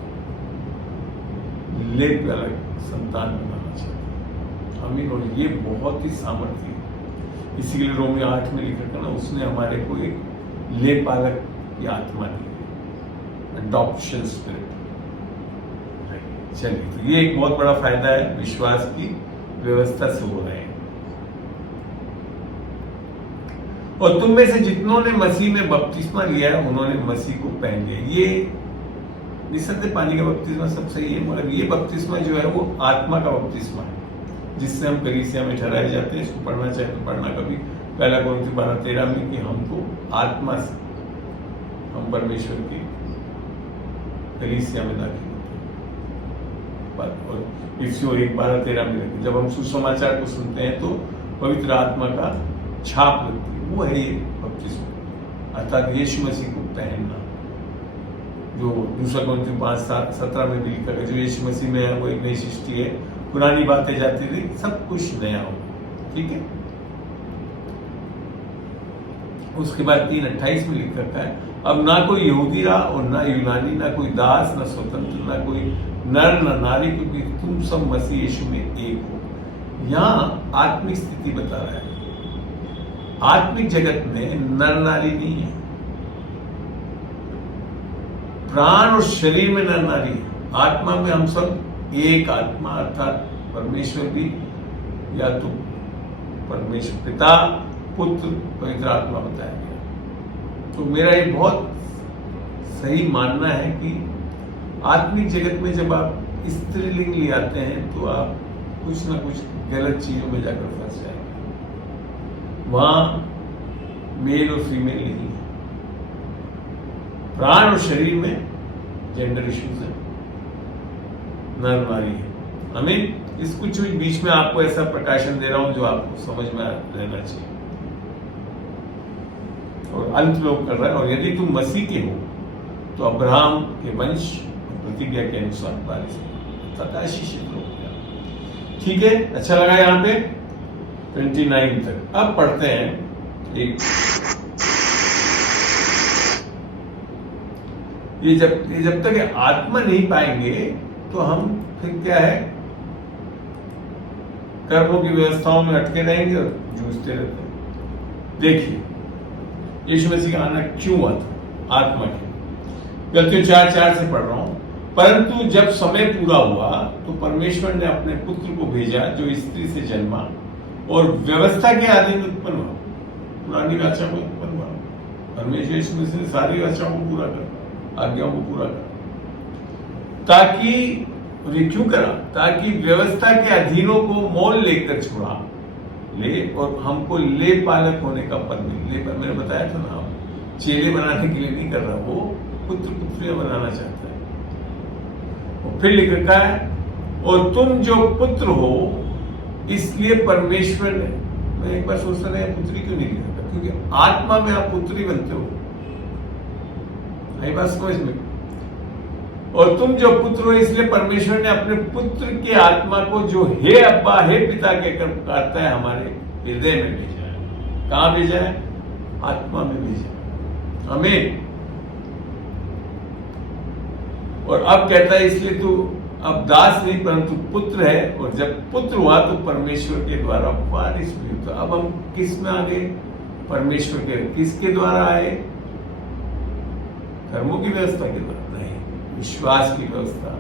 लेप वाला संतान बनाना चाहता। आमीन। और ये बहुत ही सामर्थ्य है। इसी के लिए रोमियो 8 में लिखा था ना, उसने हमारे को एक लेपालक की आत्मा दी, अडॉप्शन स्पिरिट। चलिए, तो ये एक बहुत बड़ा फायदा है, विश्वास की व्यवस्था से हो रहे हैं। और तुम में से जितनों ने मसीह में बपतिस्मा लिया है उन्होंने मसीह को पहन लिया। ये निस्संदेह पानी का बपतिस्मा सब सही है, मगर ये बपतिस्मा जो है वो आत्मा का बपतिस्मा है, जिससे हम कलीसिया में ठहराए जाते हैं। इसको पढ़ना चाहे तो पढ़ना कभी, 1 कोरिन्थियों 12-13 में, कि हमको आत्मा से हम परमेश्वर की कलीसिया में दाखिल होते हैं। और इफ्सियों 1:12-13 में लिखा, जब हम सुसमाचार को सुनते हैं तो पवित्र आत्मा का छाप लगती है, वो है ये बपतिस्मा, अर्थात यीशु मसीह को पहनना। जो 2 कोरिन्थियों 5:17 में भी लिखा है, जो यीशु मसीह में है वो एक नई सृष्टि है, पुरानी बातें जाती रही, सब कुछ नया हो। ठीक है। उसके बाद 3:28 में लिख रखा है, अब ना कोई यहूदी रहा और ना यूनानी, ना कोई दास ना स्वतंत्र, ना कोई नर ना नारी, क्योंकि तुम सब मसीह यीशु में एक हो। यहाँ आत्मिक स्थिति बता रहा है। आत्मिक जगत में नर नारी नहीं है, प्राण और शरीर में नर नारी है। आत्मा में हम सब एक आत्मा, अर्थात परमेश्वर भी या तो परमेश्वर पिता, पुत्र, पवित्र आत्मा बताया गया। तो मेरा ये बहुत सही मानना है कि आत्मिक जगत में जब आप स्त्रीलिंग ले आते हैं तो आप कुछ ना कुछ गलत चीजों में जाकर फंस जाएंगे। वहां मेल और फीमेल नहीं है, प्राण और शरीर में जेंडर इश्यूज है, नर नारी है। आमीन। इस कुछ बीच में आपको ऐसा प्रकाशन दे रहा हूं जो आपको समझ में रहना चाहिए। और अंत लोग कर रहा है, और यदि तुम मसीह के हो तो अब्राहम के वंश प्रतिज्ञा के अनुसार वारिस हो, आशीषित हो गया। ठीक है, अच्छा लगा यहाँ पे 29 तक। अब पढ़ते हैं एक, ये जब तक आत्मा नहीं पाएंगे तो हम फिर क्या है, कर्मों की व्यवस्थाओं में अटके रहेंगे और जूझते रहते हैं। देखिए यीशु मसीह का आना क्यों हुआ था, आत्मा की। गलतियों 4:4 से पढ़ रहा हूं, परंतु जब समय पूरा हुआ तो परमेश्वर ने अपने पुत्र को भेजा जो स्त्री से जन्मा और व्यवस्था के अधीन उत्पन्न हुआ, पुरानी वाचा को उत्पन्न हुआ। परमेश्वर यीशु मसीह ने सारी वाचाओं को पूरा करा, आज्ञाओं को पूरा करा, ताकि क्यों करा, ताकि व्यवस्था के अधीनों को मोल लेकर छुड़ा ले और हमको ले पालक होने का पद मिले। ले, मैंने बताया था ना, चेले बनाने के लिए नहीं कर रहा, वो पुत्र पुत्रियां बनाना चाहता है। और फिर लिख रखा है, और तुम जो पुत्र हो इसलिए परमेश्वर ने, मैं एक बार सोचता नहीं पुत्री क्यों नहीं लिखा, क्योंकि आत्मा में आप पुत्री बनते हो। आई बात समझ में। और तुम जो पुत्र हो इसलिए परमेश्वर ने अपने पुत्र की आत्मा को, जो हे अब्बा हे पिता कहकर पुकारता है, हमारे हृदय में भेजा है। कहां भेजा है? आत्मा में भेजा है। आमीन। और अब कहता है इसलिए तू अब दास नहीं परंतु पुत्र है, और जब पुत्र हुआ तो परमेश्वर के द्वारा वारिस भी होता। अब हम किस में आ गए? परमेश्वर के। किसके द्वारा आए? कर्मों की व्यवस्था के द्वारा नहीं, विश्वास की व्यवस्था,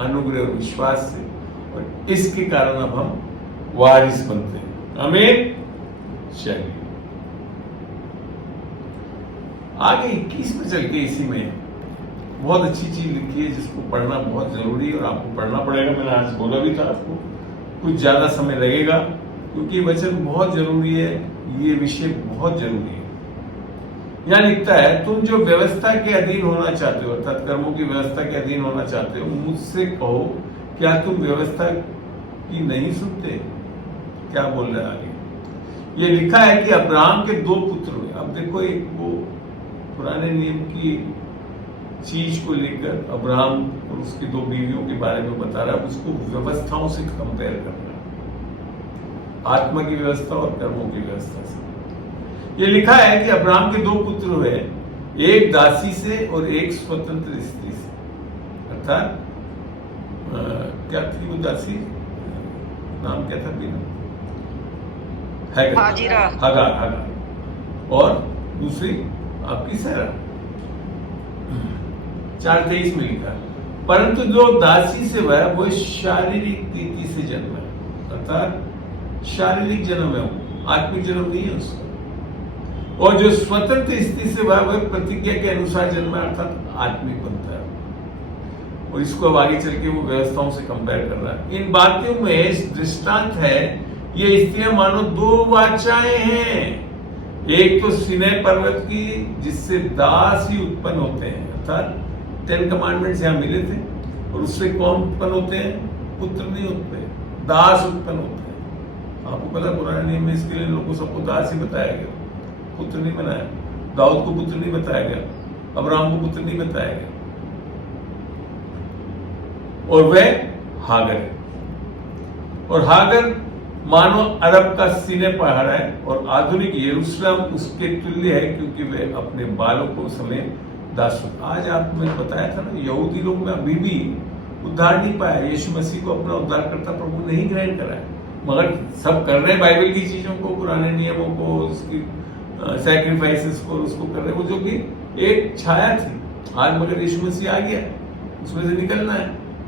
अनुग्रह और विश्वास से, और इसके कारण अब हम वारिस बनते हैं। आमीन। चलिए आगे 21 में चल के, इसी में बहुत अच्छी चीज लिखी है जिसको पढ़ना बहुत जरूरी है और आपको पढ़ना पड़ेगा। मैंने आज बोला भी था आपको, कुछ ज्यादा समय लगेगा क्योंकि वचन बहुत जरूरी है, ये विषय बहुत जरूरी है। यहाँ लिखता है, तुम जो व्यवस्था के अधीन होना चाहते हो, अर्थात कर्मों की व्यवस्था के अधीन होना चाहते हो, मुझसे कहो क्या तुम व्यवस्था की नहीं सुनते? क्या बोल रहे हैं आगे? ये लिखा है कि अब्राहम के 2 पुत्र हुए। अब देखो, एक वो पुराने नियम की चीज को लेकर अब्राहम और उसकी 2 बीवियों के बारे में बता रहा है, उसको व्यवस्थाओं से कंपेयर कर रहा है, आत्मा की व्यवस्था और कर्मों की व्यवस्था से। ये लिखा है कि अब्राहम के 2 पुत्र हुए, एक दासी से और एक स्वतंत्र स्त्री से। अर्थात क्या थी वो दासी, नाम क्या था बिना? हगार, और दूसरी आपकी सारा। 4:23 में लिखा, परंतु जो दासी से वह वो शारीरिक रीति से जन्म है, अर्थात शारीरिक जन्म है, वो आत्मिक जन्म नहीं है उसका। और जो स्वतंत्र स्त्री से वह प्रतिज्ञा के अनुसार जन्म है, अर्थात आत्मिक बनता है। और इसको अब आगे चल के वो व्यवस्थाओं से कंपेयर कर रहा है। इन बातों में दृष्टांत है, ये स्त्रियां मानो दो वाचाएं हैं। एक तो सिनै पर्वत की, जिससे दास ही उत्पन्न होते हैं, अर्थात 10 कमांडमेंट्स यहाँ मिले थे, और उससे कौन उत्पन्न होते हैं? पुत्र नहीं होते, दास उत्पन्न होते हैं। आपको पता पुराने नियम में इसके लिए लोगों सबको दास ही बताया गया, पुत्र नहीं बनाया। दाऊद को पुत्र नहीं बताया गया, अब्राहम को पुत्र नहीं बताया गया। और वह हागर है, और हागर मानो अरब का सीने पहाड़ है, और आधुनिक यरूशलेम उसके तुल्य है, क्योंकि वे अपने बालों को समेत दास। आज आपने बताया था ना, यहूदी लोग में अभी भी उद्धार नहीं पाया, यीशु मसीह को अपना उद्धारकर्ता प्रभु नहीं ग्रहण करा है, मगर सब कर रहे हैं बाइबल की चीजों को, पुराने नियमों को, उसकी सैक्रिफाइसेस को, उसको कर रहे हैं, वो जो कि एक छाया थी। आज मगर यीशु मसीह आ गया, उसमें से निकलना है,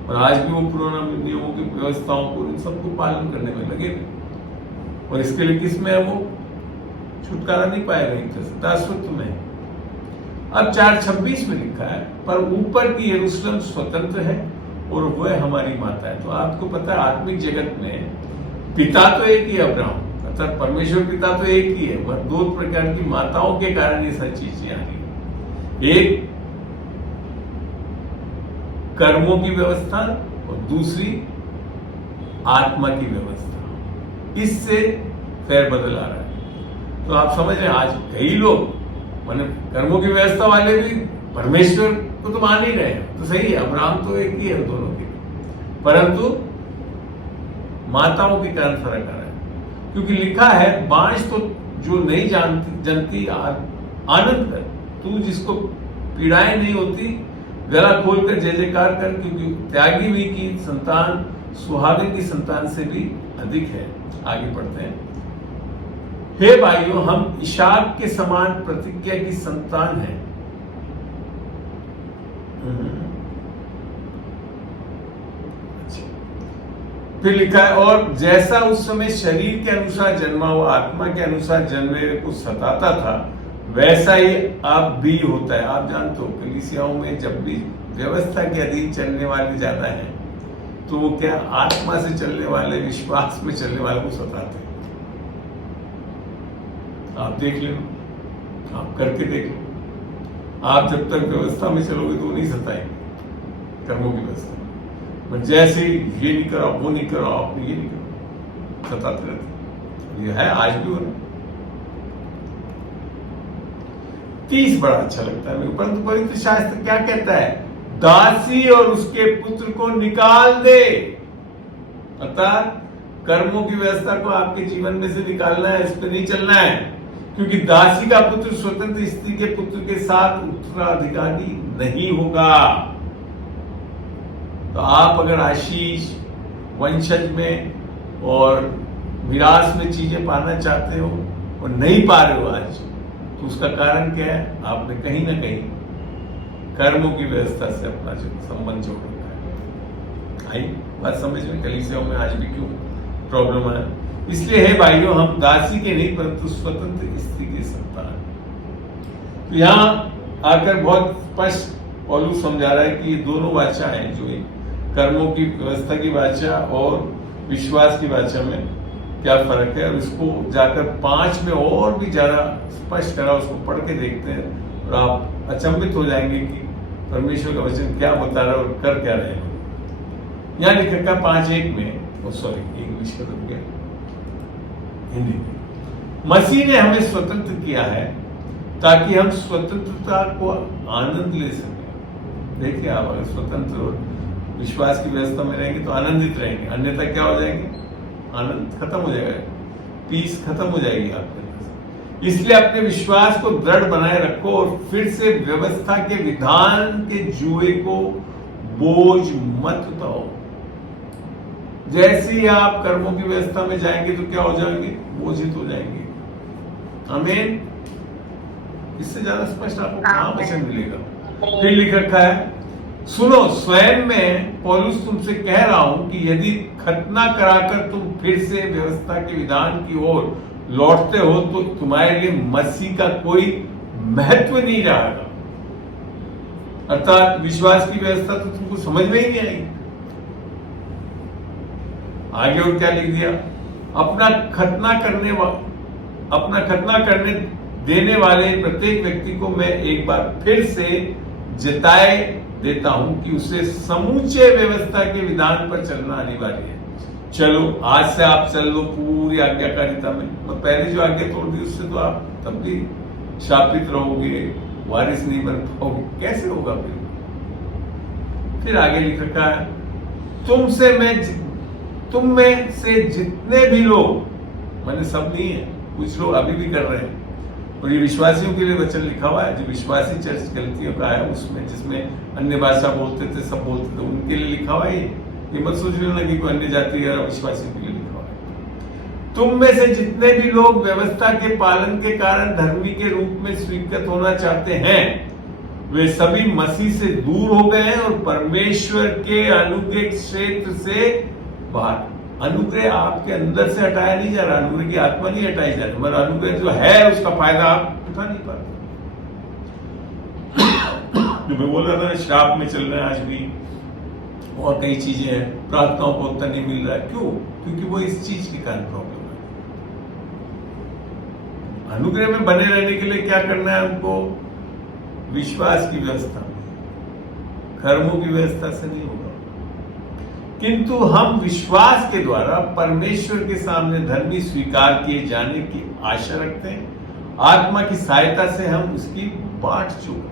और आज भी वो पुराना नियमों की व्यवस्थाओं को, इन सबको पालन करने में लगे थे। और इसके लिए किस में है वो? छुटकारा नहीं पाएगा, एक तरह से दासत्व में। अब 4:26 में लिखा है, पर ऊपर की यरूशलेम स्वतंत्र है और वह हमारी माता है। तो आपको पता है आत्मिक जगत में पिता तो एक ही है, अब्राहम, अर्थात परमेश्वर पिता तो एक ही है, वह दो प्रकार की माताओं के कारण ये सारी चीजें आ रही है। एक कर्मों की व्यवस्था और दूसरी आत्मा की व्यवस्था, इससे फेरबदल आ रहा है। तो आप समझ रहे हैं, आज कई लोग माने कर्मों की व्यवस्था वाले भी परमेश्वर को तो मान ही रहे हैं, तो सही है, अब्राहम तो एक ही है दोनों के, परंतु माताओं के कारण फर्क आ रहा है। क्योंकि लिखा है, बांझ तो जो नहीं जानती आनंद कर, तू जिसको पीड़ाएं नहीं होती गला खोलकर जय जयकार कर, क्योंकि त्यागी हुई की संतान सुहागिन की संतान से भी अधिक है। आगे पढ़ते हैं। हे भाइयों, हम इशाक के समान प्रतिज्ञा की संतान हैं। फिर लिखा है, और जैसा उस समय शरीर के अनुसार जन्मा हुआ आत्मा के अनुसार जन्मे को सताता था, वैसा ही अब भी होता है। आप जानते हो कलीसियाओं में जब भी व्यवस्था के अधीन चलने वाले ज्यादा हैं, तो वो क्या आत्मा से चलने वाले, विश्वास में चलने वाले को सताते हैं। आप देख लेना, आप करके देख लो। आप जब तक व्यवस्था में चलोगे तो नहीं सताएंगे, कर्मों की व्यवस्था में। जैसे ये नहीं करो, वो नहीं करो, आपने ये नहीं करो, सताते रहते। ये है, आज भी हो रहा। 30 बड़ा अच्छा लगता है मेरे, परंतु पवित्र शास्त्र क्या कहता है? दासी और उसके पुत्र को निकाल दे। अर्थात कर्मों की व्यवस्था को आपके जीवन में से निकालना है, इस पर नहीं चलना है, क्योंकि दासी का पुत्र स्वतंत्र स्त्री के पुत्र के साथ उत्तराधिकारी नहीं होगा। तो आप अगर आशीष, वंशज में और विरासत में चीजें पाना चाहते हो और नहीं पा रहे हो आज, तो उसका कारण क्या है? आपने कहीं ना कहीं कर्मों की व्यवस्था से अपना संबंध जोड़ रखा है। आई बात समझ में? कलीसियाओं में आज भी क्यों प्रॉब्लम है? इसलिए है भाइयों, हम दासी के नहीं परंतु स्वतंत्र स्त्री की संतान। तो यहाँ आकर बहुत स्पष्ट पौलुस समझा रहा है कि ये दोनों वाचा हैं, जो कर्मों की व्यवस्था की वाचा और विश्वास की वाचा में क्या फर्क है। और इसको जाकर 5 में और भी ज्यादा स्पष्ट करा, उसको पढ़ के देखते हैं और आप अचंभित हो जाएंगे कि परमेश्वर का वचन क्या बता रहा है और कर क्या रहे हैं। यहाँ लिखा 5:1 में, सॉरी इंग्लिश का तो गया, हिंदी में, मसीह ने हमें स्वतंत्र किया है ताकि हम स्वतंत्रता को आनंद ले सकें। देखिए, आप अगर स्वतंत्र और विश्वास की व्यवस्था में रहेंगे तो आनंदित रहेंगे, अन्यथा क्या हो जाएंगे? आनंद खत्म हो जाएगा, पीस खत्म हो जाएगी आपके अंदर। इसलिए अपने विश्वास को दृढ़ बनाए रखो और फिर से व्यवस्था के विधान के जुए को बोझ मत उठाओ। जैसे ही आप कर्मों की व्यवस्था में जाएंगे तो क्या हो जाएंगे? बोझित हो जाएंगे। आमीन। इससे ज्यादा स्पष्ट आपको कहां वचन मिलेगा? फिर लिख रखा है, सुनो, स्वयं में पौलुस तुमसे कह रहा हूं कि यदि खतना कराकर तुम फिर से व्यवस्था के विधान की ओर लौटते हो तो तुम्हारे लिए मसीह का कोई महत्व नहीं रहेगा। अर्थात विश्वास की व्यवस्था तो तुमको समझ में ही नहीं आएगी। आगे और क्या लिख दिया, अपना खतना करने देने वाले प्रत्येक व्यक्ति को मैं एक बार फिर से जताए देता हूं कि उसे समूचे व्यवस्था के विधान पर चलना अनिवार्य है। चलो आज से आप चल लो पूरी आज्ञाकारिता में। पहले जो आज्ञा तोड़ दी उससे तो आप तब भी शापित रहोगे, वारिस नहीं बन पाओगे, कैसे होगा फिर आगे लिख रखा है, तुम में से जितने भी लोग, मैंने सब नहीं है, कुछ लोग अभी भी कर रहे हैं, और ये विश्वासियों के लिए वचन लिखा हुआ है, जो विश्वासी चर्च गलतियों का है उसमें, जिसमें अन्य भाषा बोलते थे, सब बोलते थे, उनके लिए लिखा हुआ है। ये मत सोच लेना कि कोई अन्य जाति या विश्वासियों के लिए लिखा हुआ है। तुम में से जितने भी लोग व्यवस्था के पालन के कारण धर्मी के रूप में स्वीकृत होना चाहते हैं, वे सभी मसीह से दूर हो गए हैं और परमेश्वर के अनुग्रह क्षेत्र से बाहर। अनुग्रह आपके अंदर से हटाया नहीं जा रहा, अनुग्रह की आत्मा नहीं हटाई जा रही, मगर अनुग्रह जो है उसका फायदा आप उठा नहीं पाते। जो मैं बोल रहा था, श्राप में चल रहे हैं आज भी, और कई चीजें हैं, प्रार्थनाओं को उत्तर नहीं मिल रहा है। क्यों? क्योंकि वो इस चीज के कारण प्रॉब्लम है। अनुग्रह में बने रहने के लिए क्या करना है हमको? विश्वास की व्यवस्था, कर्मों की व्यवस्था से नहीं होगा, किंतु हम विश्वास के द्वारा परमेश्वर के सामने धर्मी स्वीकार किए जाने की आशा रखते हैं। आत्मा की सहायता से हम उसकी बाट चूक,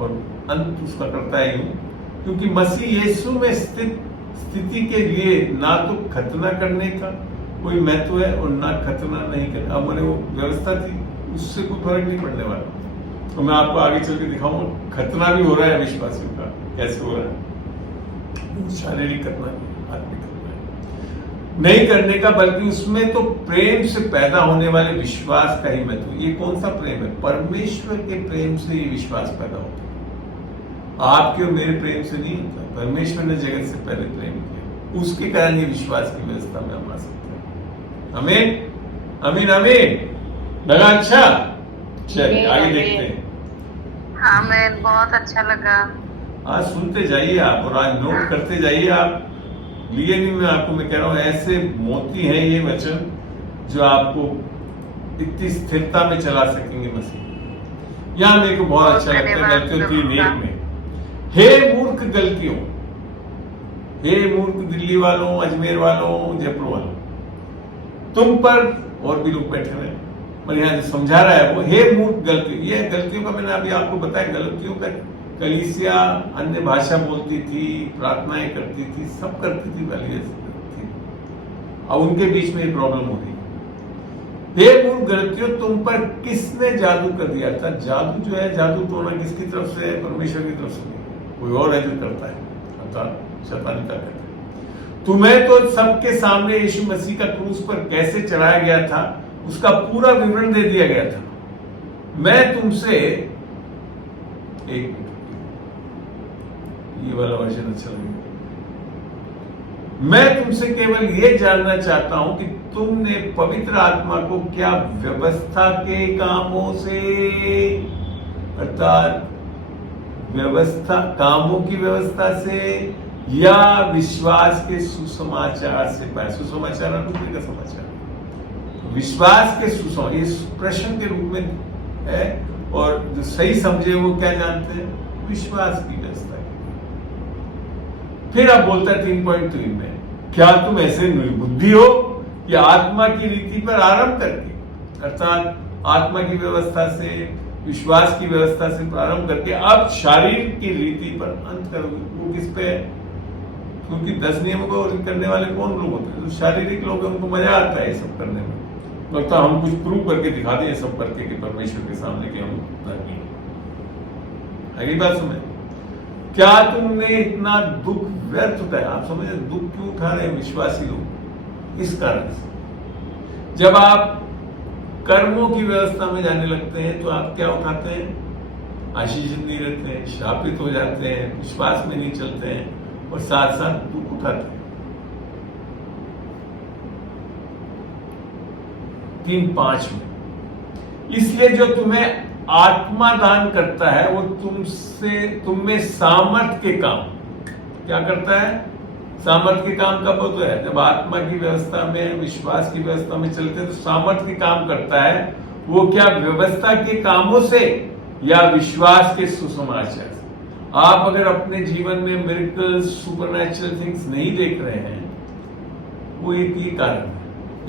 और अंत उसका करता है यूं, क्योंकि मसीह यीशु में स्थिति के लिए ना तो खतना करने का कोई महत्व है और ना खतना नहीं करना। अब मैंने वो व्यवस्था थी, उससे कोई फर्क नहीं पड़ने वाला। तो मैं आपको आगे चल के दिखाऊंगा, खतना भी हो रहा है विश्वासियों का, कैसे हो रहा है। शारीरिक खतना नहीं, आत्मिक खतना नहीं करने का, बल्कि उसमें तो प्रेम से पैदा होने वाले विश्वास का ही महत्व। ये कौन सा प्रेम है? परमेश्वर के प्रेम से ये विश्वास पैदा होता है, आपके और मेरे प्रेम से नहीं होता। परमेश्वर ने जगत से पहले प्रेम किया, उसके कारण ये विश्वास की व्यवस्था में हम आ सकते हैं। आमीन आमीन आमीन। लगा अच्छा? चलिए आगे देखते हैं। आमीन, बहुत अच्छा लगा। आज सुनते जाइए आप, और आज नोट करते जाइए आप। लिए नहीं मैं आपको, मैं कह रहा हूं ऐसे मोती हैं ये वचन जो आपको इतनी स्थिरता में चला सकेंगे मसीह। यहां मेरे को बहुत अच्छा लगता है गलतियों 3:1 में, हे मूर्ख गलतियों, हे मूर्ख दिल्ली वालों, अजमेर वालों, जयपुर वालों, तुम पर, और भी लोग बैठे हुए हैं, पर यहाँ जो समझा रहा है वो हे मूर्ख गलती। ये गलतियों का मैंने अभी आपको बताया, गलतियों का कलीसिया अन्य भाषा बोलती थी, प्रार्थनाएं करती थी, सब करती थी, पहले थी। अब उनके बीच में ये प्रॉब्लम हो रही है। हे मूर्ख गलतियों, तुम पर किसने जादू कर दिया था? जादू जो है, जादू टोना किसकी तरफ से है? परमेश्वर की तरफ से नहीं, कोई और है जो करता है, अर्थात शैतानी का कहता है। तुम्हें तो सबके सामने यीशु मसीह का क्रूस पर कैसे चढ़ाया गया था उसका पूरा विवरण दे दिया गया था। मैं तुमसे एक, ये वाला वर्जन अच्छा लगेगा, मैं तुमसे केवल ये जानना चाहता हूं कि तुमने पवित्र आत्मा को क्या व्यवस्था के कामों से, अर्थात व्यवस्था, कामों की व्यवस्था से, या विश्वास के सुसमाचार से पाया? सुसमाचार अनुग्रह का समाचार, विश्वास के सुसमाचार, ये प्रश्न के रूप में है, और जो सही समझे वो क्या जानते हैं? विश्वास की व्यवस्था। फिर आप बोलता है 3.3 में, क्या तुम ऐसे निर्बुद्धि हो कि आत्मा की रीति पर आरंभ करके, अर्थात आत्मा की व्यवस्था से, विश्वास की व्यवस्था से प्रारंभ करके अब शारीर की रीति पर अंत करोगे? वो किस पे है? क्योंकि 10 नियमों को करने वाले कौन लोग होते हैं? जो शारीरिक लोग हैं, उनको मजा आता है ये सब करने में, लगता है हम कुछ प्रूव करके दिखा दें सब करके कि परमेश्वर के सामने कि हम धर्मी हैं। अगली बात सुने, क्या तुमने इतना दुख व्यर्थ उठाया? आप समझे दुख क्यों उठा रहे हैं विश्वासी लोग? इस कारण से जब आप कर्मों की व्यवस्था में जाने लगते हैं तो आप क्या उठाते हैं? आशीषित नहीं रहते हैं, श्रापित हो जाते हैं, विश्वास में नहीं चलते हैं और साथ साथ दुख उठाते हैं। 3-5 में। इसलिए जो तुम्हें आत्मा दान करता है वो तुम में सामर्थ के काम क्या करता है? सामर्थ के काम कब होता है? जब आत्मा की व्यवस्था में, विश्वास की व्यवस्था में चलते हैं तो सामर्थ के काम करता है। वो क्या? व्यवस्था के कामों से या विश्वास के सुसमाचार से। आप अगर अपने जीवन में मिरेकल्स, सुपरनैचुरल थिंग्स नहीं देख रहे हैं, वो एक ही कारण है।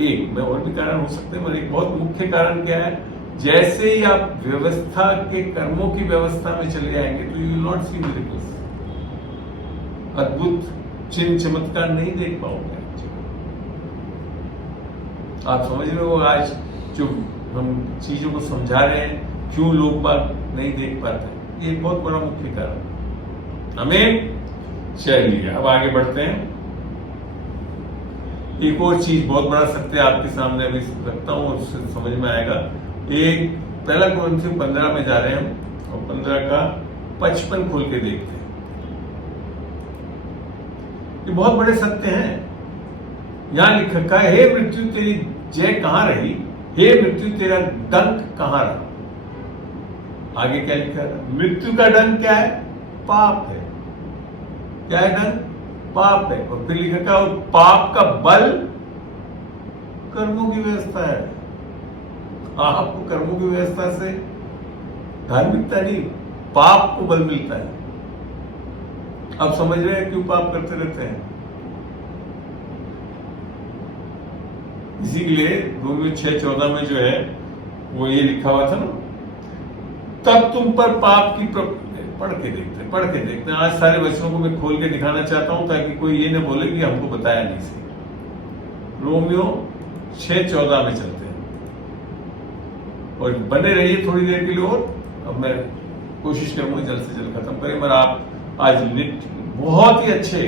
एक में और भी कारण हो सकते हैं, मगर एक बहुत मुख्य कारण क्या है? जैसे ही आप व्यवस्था के कर्मों की व्यवस्था में चले आएंगे तो you will not see miracles, अद्भुत चिन्ह चमत्कार नहीं देख पाओगे। आप समझ रहे हो आज जो हम चीजों को समझा रहे हैं, क्यों लोग बात नहीं देख पाते? ये बहुत बड़ा मुख्य कारण। आमीन। चलिए अब आगे बढ़ते हैं। एक और चीज, बहुत बड़ा सत्य आपके सामने अभी रखता हूं, उससे समझ में आएगा। एक पहला कोरिन्थियों 15 में जा रहे हैं हम, और 15 का 55 खोल के देखते हैं। ये बहुत बड़े सत्य हैं। यहां लिख रखा है, हे मृत्यु तेरी जय कहां रही, हे मृत्यु तेरा डंक कहां रहा। आगे क्या लिखा है? मृत्यु का डंक क्या है? पाप है। क्या है डंक? पाप है। और फिर लिखा है पाप का बल कर्मों की व्यवस्था है। आपको कर्मों की व्यवस्था से धार्मिकता नहीं, पाप को बल मिलता है। आप समझ रहे हैं क्यों पाप करते रहते हैं? इसी के लिए रोमियो 6:14 में जो है वो ये लिखा हुआ था ना, तब तुम पर पाप की पढ़ के देखते हैं। आज सारे वचनों को मैं खोल के दिखाना चाहता हूं ताकि कोई ये न बोले कि हमको बताया नहीं सही। रोमियो 6:14 में चलते हैं और बने रहिए थोड़ी देर के लिए और। अब मैं कोशिश करूंगा जल्द से जल्द खत्म करें, मगर आप आज बहुत ही अच्छे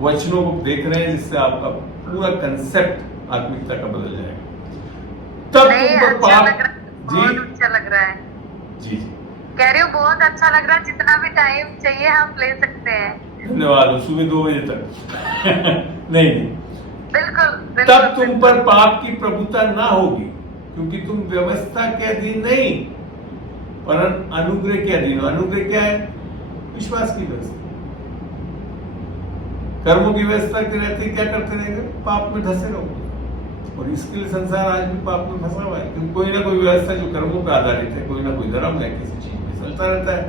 वचनों को देख रहे हैं जिससे आपका पूरा कंसेप्ट आत्मिकता का बदल जाएगा। तब तुम पर पाप बहुत अच्छा लग रहा है। जी कह रही हूँ बहुत अच्छा लग रहा है। जितना भी टाइम चाहिए हम ले सकते हैं। धन्यवाद। सुबह 2 बजे तक नहीं बिल्कुल। तब तुम पर पाप की प्रभुता ना होगी, क्योंकि तुम व्यवस्था के अधीन नहीं पर अनुग्रह के अधीन हो। अनुग्रह क्या है? विश्वास की व्यवस्था। कर्मों की व्यवस्था के रहते क्या करते रहेंगे? पाप में धंसे रहोगे। और इसके लिए संसार आज भी पाप में फंसा हुआ है, क्योंकि कोई ना कोई व्यवस्था जो कर्मों पर आधारित है, कोई ना कोई धर्म है, किसी चीज में चलता रहता है,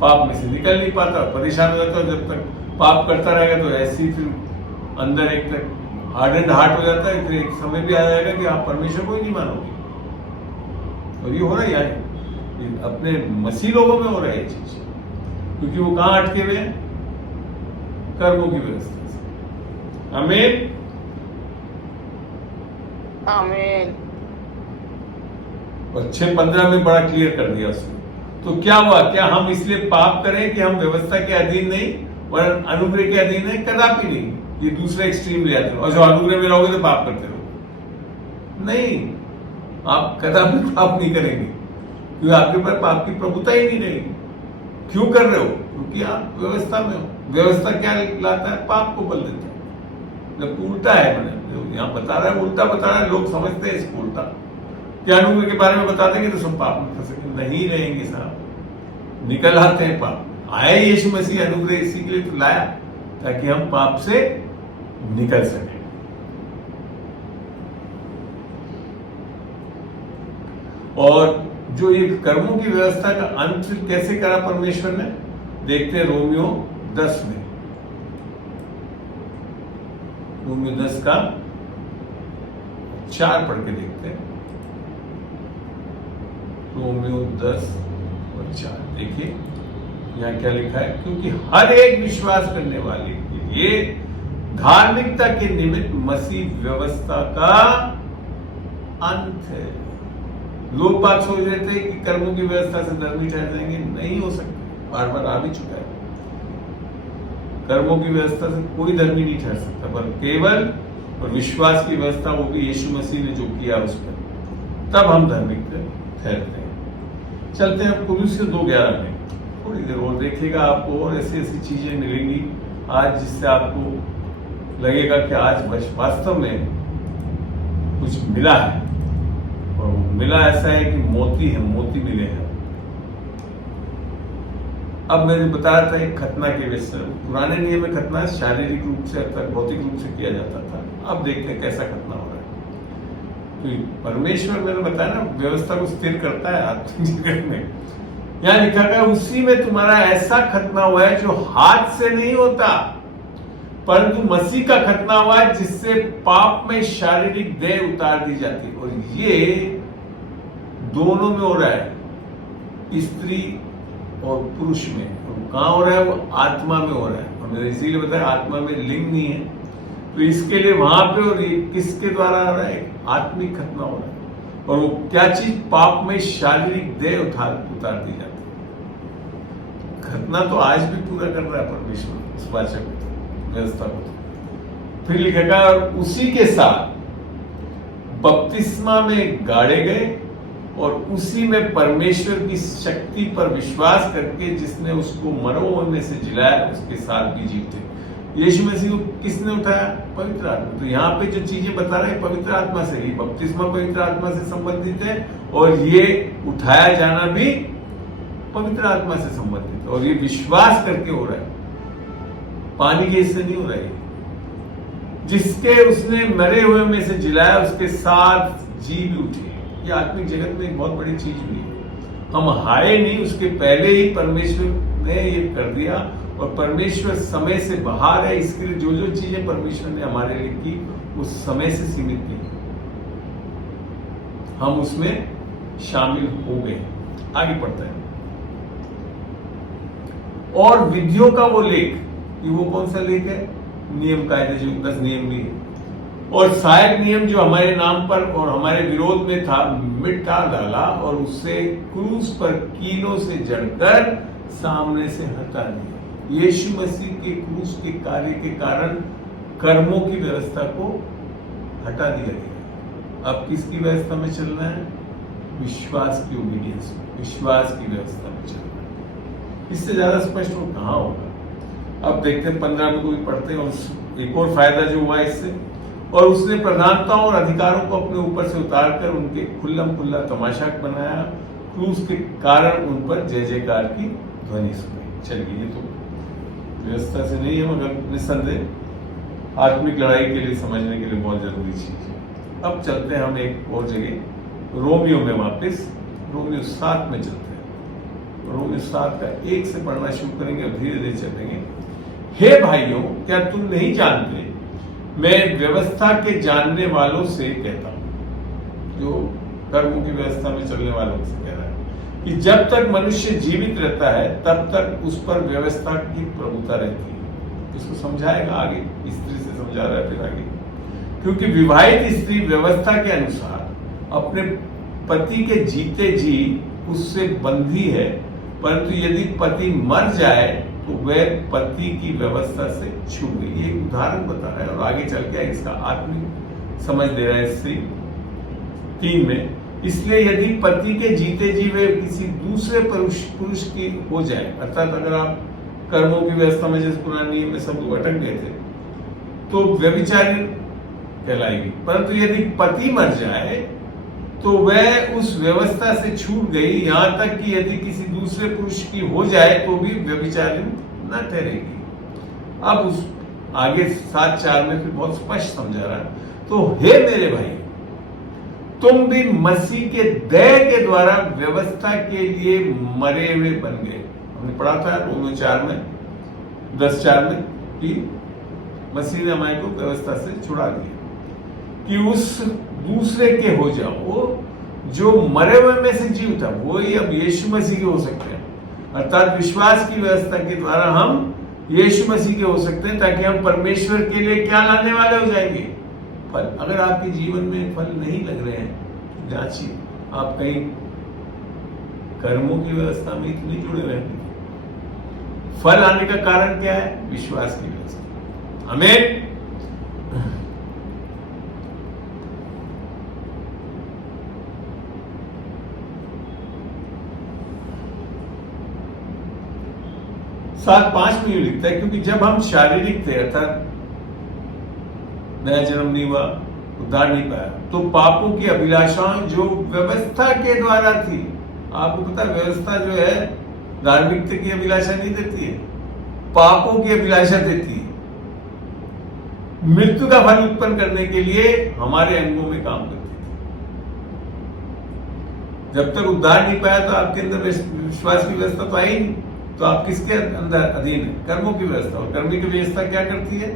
पाप में से निकल नहीं पाता, परेशान हो जाता है। जब तक पाप करता रहेगा तो ऐसे ही फिर अंदर एक हार्ड हार्ट हो जाता है। फिर एक समय भी आ जाएगा कि आप परमेश्वर को ही नहीं मानोगे। और ये हो रहा है अपने मसीह लोगों में हो रहा है ये चीज, क्योंकि वो कहां अटके हुए हैं? कर्मों की व्यवस्था से। आमीन। आमीन। और 6:15 में बड़ा क्लियर कर दिया उसने। तो क्या हुआ? क्या हम इसलिए पाप करें कि हम व्यवस्था के अधीन नहीं और अनुग्रह के अधीन है? कदापि नहीं। ये दूसरा एक्सट्रीम ले आते हो, और जो अनुग्रह में रहोगे तो पाप करते रहो। नहीं, आप कदापि पाप नहीं करेंगे, क्योंकि आपके ऊपर पाप की प्रभुता ही नहीं रहेगी। क्यों कर रहे हो? क्योंकि आप व्यवस्था में हो। व्यवस्था क्या लाता है? पाप को बल देता है। जब उल्टा है, मैंने यहाँ बता रहा है, उल्टा बता रहा है। लोग समझते हैं इसको उल्टा, क्या अनुग्रह के बारे में बता देंगे तो सब पाप में फंसेंगे। नहीं रहेंगे साहब, निकल आते हैं पाप। आए यीशु मसीह अनुग्रह इसी के लिए तो लाया, ताकि हम पाप से निकल सके। और जो ये कर्मों की व्यवस्था का अंत कैसे करा परमेश्वर ने, देखते हैं रोमियो 10 में। रोमियो 10 का 4 पढ़ के देखते हैं। रोमियो 10 और 4 देखिए यहाँ क्या लिखा है। क्योंकि हर एक विश्वास करने वाले के लिए धार्मिकता के निमित्त मसीह व्यवस्था का अंत है। लोग बात सोच रहे थे कि कर्मों की व्यवस्था से धर्मी ठहर जाएंगे, नहीं हो सकते। बार बार आ भी चुका है, कर्मों की व्यवस्था से कोई धर्मी नहीं ठहर सकता, पर केवल और विश्वास की व्यवस्था, वो भी यीशु मसीह ने जो किया उस पर, तब हम धार्मिक ठहरते हैं। चलते हैं अब कुलुस्सी 2:11 में। थोड़ी देर और देखिएगा, आपको और ऐसी ऐसी चीजें मिलेंगी आज, जिससे आपको लगेगा कि आज वास्तव में कुछ मिला है। और मिला ऐसा है कि मोती है, मोती मिले हैं। अब मैंने बताया था एक खतना के विषय में। पुराने नियम में खतना शारीरिक रूप से, अब तक भौतिक रूप से किया जाता था। अब देखते हैं कैसा खतना हो रहा है। तो परमेश्वर, मैंने बताया ना, व्यवस्था को स्थिर करता है आत्मिक जगत में। यहाँ लिखा गया उसी में तुम्हारा ऐसा खतना हुआ है जो हाथ से नहीं होता, परंतु मसीह का खतना हुआ है जिससे पाप में शारीरिक देह उतार दी जाती है। और ये दोनों में हो रहा है, स्त्री और पुरुष में। और कहां हो रहा है? वो आत्मा में हो रहा है। और मैंने इसीलिए बताया आत्मा में लिंग नहीं है, तो इसके लिए वहां पे, और ये किसके द्वारा हो रहा है? आत्मिक खतना हो रहा है। और वो क्या चीज? पाप में शारीरिक देह उतार दी जाती है। खतना तो आज भी पूरा कर रहा है परमेश्वर उस वाचक व्यवस्था को। फिर लिखेगा और उसी के साथ बपतिस्मा में गाड़े गए और उसी में परमेश्वर की शक्ति पर विश्वास करके जिसने उसको मरों में से जिलाया, उसके साथ भी जीते। यीशु मसीह को किसने उठाया? पवित्र आत्मा। तो यहाँ पे जो चीजें बता रहे हैं पवित्र आत्मा से ही, बपतिस्मा पवित्र आत्मा से संबंधित है, और ये उठाया जाना भी पवित्र आत्मा से संबंधित है। और ये विश्वास करके हो रहा है, पानी के हिस्से नहीं हो रहा है। जिसके उसने मरे हुए में से जिलाया, उसके साथ जी भी उठी। ये आत्मिक जगत में एक बहुत बड़ी चीज हुई है। हम हारे नहीं, उसके पहले ही परमेश्वर ने ये कर दिया। और परमेश्वर समय से बाहर है, इसके लिए जो जो चीजें परमेश्वर ने हमारे लिए की, उस समय से सीमित नहीं, हम उसमें शामिल हो गए। आगे पढ़ते हैं। और विधियों का वो लेख, ये वो कौन सा लेख है? नियम कायदे, जो 10 नियम भी है। और सहायक नियम जो हमारे नाम पर और हमारे विरोध में था, मिटा डाला और उससे क्रूस पर कीलों से जड़कर सामने से हटा दिया। यीशु मसीह के क्रूस के कार्य के कारण कर्मों की व्यवस्था को हटा दिया गया। अब किसकी व्यवस्था में चलना है? विश्वास की ओबीडियंस, विश्वास की व्यवस्था में चलना है। इससे ज्यादा स्पष्ट वो कहां होगा? अब देखते हैं 15 में को भी पढ़ते हैं। और एक और फायदा जो हुआ इससे, और उसने प्रधानताओं और अधिकारों को अपने ऊपर से उतारकर उनके खुल्लम खुल्ला तमाशा बनाया। क्रूस के कारण उन पर जय जयकार की ध्वनि सुनाई। चलिए, ये तो व्यवस्था से नहीं है, मगर निस्संदेह आत्मिक लड़ाई के लिए, समझने के लिए बहुत जरूरी चीज है। अब चलते हैं हम एक और जगह, रोमियो में वापस। रोमियो 7 में चलते हैं। रोमियो 7 का 1 से पढ़ना शुरू करेंगे और धीरे धीरे चलेंगे। हे भाइयों, क्या तुम नहीं जानते, मैं व्यवस्था के जानने वालों से कहता हूं, जो कर्मों की व्यवस्था में चलने वालों से कह रहा है, कि जब तक मनुष्य जीवित रहता है तब तक उस पर व्यवस्था की प्रभुता रहती है। इसको समझाएगा आगे, स्त्री से समझा रहा है फिर आगे। क्योंकि विवाहित स्त्री व्यवस्था के अनुसार अपने पति के जीते जी उससे बंधी है, परंतु यदि पति मर जाए तो वह पति की व्यवस्था से छूट गई। ये एक उदाहरण बता रहा है और आगे चल के इसका आत्मिक समझ दे रहा है स्त्री 3 में। इसलिए यदि पति के जीते जी वे किसी दूसरे पुरुष की हो जाए, अर्थात अगर आप कर्मों की व्यवस्था में जैसे पुराने नियम में सब लोग अटक गए थे, तो व्यभिचारी कहलाएगी। परंतु यदि पति मर जाए तो वह उस व्यवस्था से छूट गई, यहां तक कि यदि किसी दूसरे पुरुष की हो जाए तो भी व्यभिचारी न ठहरेगी। अब उस आगे 7:4 में फिर बहुत स्पष्ट समझा रहा है। तो हे मेरे भाई, तुम भी मसीह के देह के द्वारा व्यवस्था के लिए मरे हुए बन गए। हमने पढ़ा था रोमियो 4 में 10:4 में कि मसीह ने हमारे को व्यवस्था से छुड़ा दिया कि उस दूसरे के हो जाओ जो मरे हुए में से जीवित है। वही अब यीशु मसीह के हो सकते हैं, अर्थात विश्वास की व्यवस्था के द्वारा हम यीशु मसीह के हो सकते हैं, ताकि हम परमेश्वर के लिए क्या लाने वाले हो जाएंगे? फल। अगर आपके जीवन में फल नहीं लग रहे हैं, जांचिए, आप कहीं कर्मों की व्यवस्था में इतने जुड़े रहते हैं। फल आने का कारण क्या है? विश्वास की व्यवस्था। आमीन। 7:5 में यूं लिखता है, क्योंकि जब हम शारीरिक थे, अर्थात नया जन्म नहीं हुआ, उद्धार नहीं पाया, तो पापों की अभिलाषाएं जो व्यवस्था के द्वारा थी, आपको पता है व्यवस्था जो है धार्मिकता की अभिलाषा नहीं देती है, पापों की अभिलाषा देती है, मृत्यु का फल उत्पन्न करने के लिए हमारे अंगों में काम करती थी। जब तक उद्धार नहीं पाया तो आपके अंदर विश्वास की व्यवस्था तो आई नहीं, तो आप किसके अंदर अधीन है? कर्मों की व्यवस्था। और कर्म की व्यवस्था क्या करती है?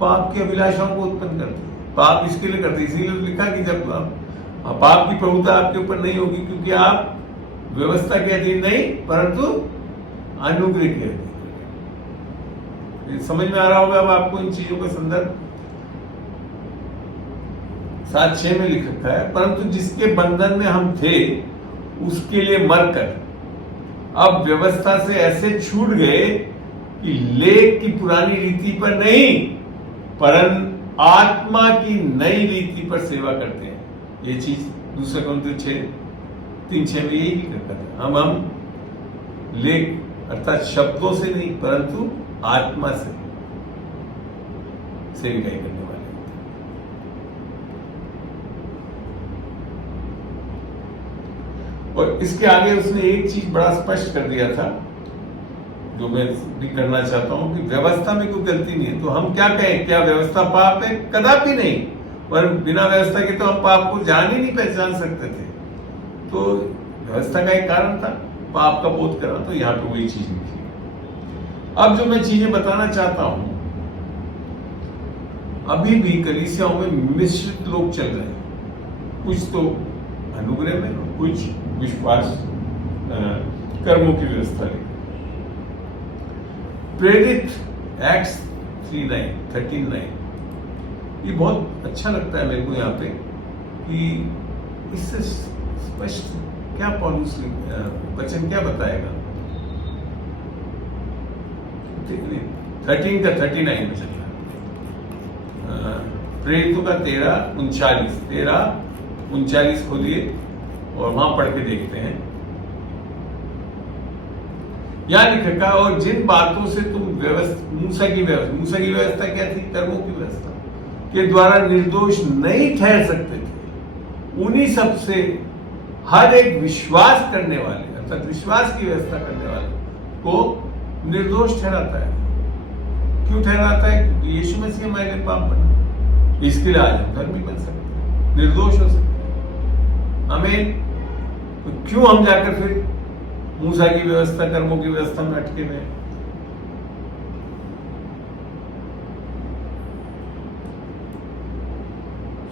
पाप की अभिलाषाओं को उत्पन्न करती है। पाप इसके लिए करती है, इसीलिए लिखा कि जब पाप की प्रभुता आपके ऊपर नहीं होगी, क्योंकि आप व्यवस्था के अधीन नहीं परंतु अनुग्रह के अधीन। समझ में आ रहा होगा अब आपको इन चीजों का संदर्भ। 7:6 में लिख रखा है, परंतु जिसके बंधन में हम थे उसके लिए मरकर अब व्यवस्था से ऐसे छूट गए कि लेख की पुरानी रीति पर नहीं परंतु आत्मा की नई रीति पर सेवा करते हैं। ये चीज 2 Corinthians 3:6 में यही लिख रखा है। हम लेख अर्थात शब्दों से नहीं परंतु आत्मा से सेविकाई करने वाले हैं। और इसके आगे उसने एक चीज बड़ा स्पष्ट कर दिया था, जो मैं भी करना चाहता हूं, कि व्यवस्था में कोई गलती नहीं है। तो हम क्या कहें, क्या व्यवस्था पाप है? कदापि नहीं। पर बिना व्यवस्था के तो हम पाप को जान ही नहीं पहचान सकते थे। तो व्यवस्था का एक कारण था पाप का बोध करना, तो यहां पे वही चीज लिखी। अब जो मैं चीजें बताना चाहता हूं, अभी भी कलीसियाओं में मिश्रित लोग चल रहे हैं। कुछ तो अनुग्रह में, कुछ विश्वास कर्मों की व्यवस्था लेकर। प्रेरित एक्ट्स 13:9 ये बहुत अच्छा लगता है मेरे को यहाँ पे, कि इससे स्पष्ट क्या पौलुस वचन क्या बताएगा। 13 का 39 में चल रहा है। प्रेरितों का 13:39 खोलिए और वहां पढ़ के देखते हैं। यहां लिख रखा, और जिन बातों से तुम मूसा की व्यवस्था क्या थी? कर्मों की व्यवस्था के द्वारा निर्दोष नहीं ठहर सकते थे, उन्हीं सब से हर एक विश्वास करने वाले अर्थात विश्वास की व्यवस्था करने वाले को निर्दोष ठहराता है। क्यों ठहराता है? क्योंकि यीशु मसीह हमारे लिए पाप बना, इसके लिए आज हम धर्मी बन सकते हैं, निर्दोष हो सकते हैं। आमीन। तो क्यों हम जाकर फिर मूसा की व्यवस्था, कर्मों की व्यवस्था में अटके हुए?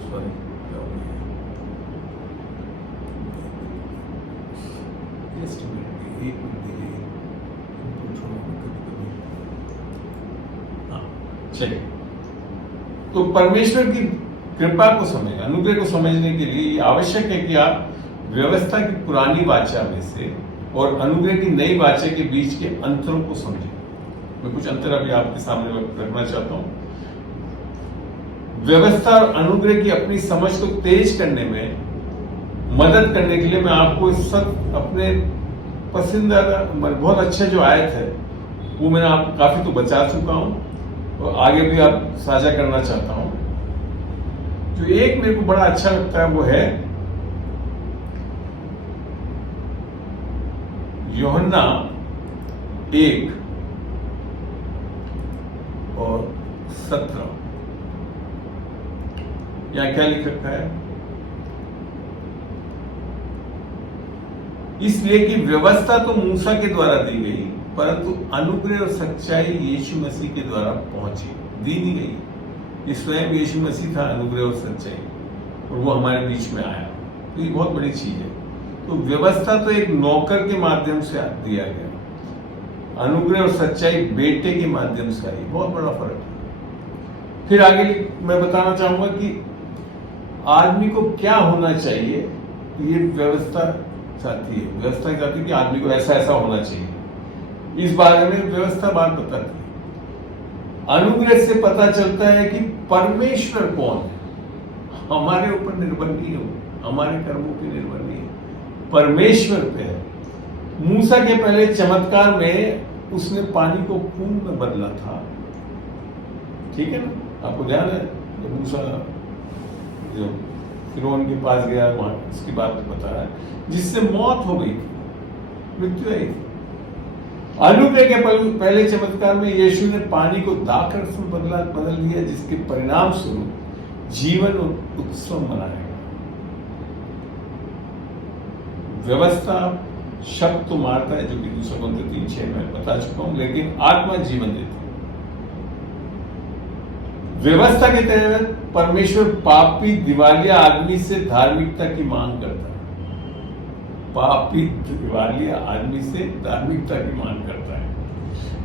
सॉरी, चलिए। तो परमेश्वर की कृपा को समझ, अनुग्रह को समझने के लिए आवश्यक है कि आप व्यवस्था की पुरानी वाचा में से और अनुग्रह की नई वाचा के बीच के अंतरों को समझें। मैं कुछ अंतर अभी आपके सामने रखना चाहता हूं। व्यवस्था और अनुग्रह की अपनी समझ को तेज करने में मदद करने के लिए मैं आपको इस सब अपने पसंदीदा बहुत अच्छे जो आयत है वो मैंने आपको काफी तो बचा चुका हूं और आगे भी आप साझा करना चाहता हूं। जो एक मेरे को बड़ा अच्छा लगता है वो है यूहन्ना 1:17। यहां क्या लिख रखा है? इसलिए कि व्यवस्था तो मूसा के द्वारा दी गई परंतु अनुग्रह और सच्चाई यीशु मसीह के द्वारा पहुंची, दी नहीं गई। ये स्वयं यीशु मसीह था अनुग्रह और सच्चाई, और वो हमारे बीच में आया। तो ये बहुत बड़ी चीज है। तो व्यवस्था तो एक नौकर के माध्यम से दिया गया, अनुग्रह और सच्चाई बेटे के माध्यम से आई। बहुत बड़ा फर्क है। फिर आगे मैं बताना चाहूंगा कि आदमी को क्या होना चाहिए। ये व्यवस्था चाहती है, व्यवस्था चाहती है कि आदमी को ऐसा ऐसा होना चाहिए। इस बारे में व्यवस्था बात बताती है। अनुग्रह से पता चलता है कि परमेश्वर कौन है। हमारे ऊपर निर्भर नहीं हो, हमारे कर्मों पे निर्भर नहीं है, परमेश्वर पे है। मूसा के पहले चमत्कार में उसने पानी को खून में बदला था, ठीक है ना, आपको ध्यान है, जब मूसा जो फिरौन के पास गया वहां इसकी बात बताया, जिससे मौत हो गई थी, मृत्यु आई थी। अनुग्रह के पहले चमत्कार में यीशु ने पानी को दाखरस में बदल दिया, जिसके परिणाम स्वरूप जीवन उत्सव मनाया। व्यवस्था शब्द तो मारता है, जो कि 2 Corinthians 3:6 में बता चुका हूं, लेकिन आत्मा जीवन देती है। व्यवस्था के तहत परमेश्वर पापी दिवालिया आदमी से धार्मिकता की मांग करता है। पापी दिवालिया आदमी से धार्मिकता की मांग करता है,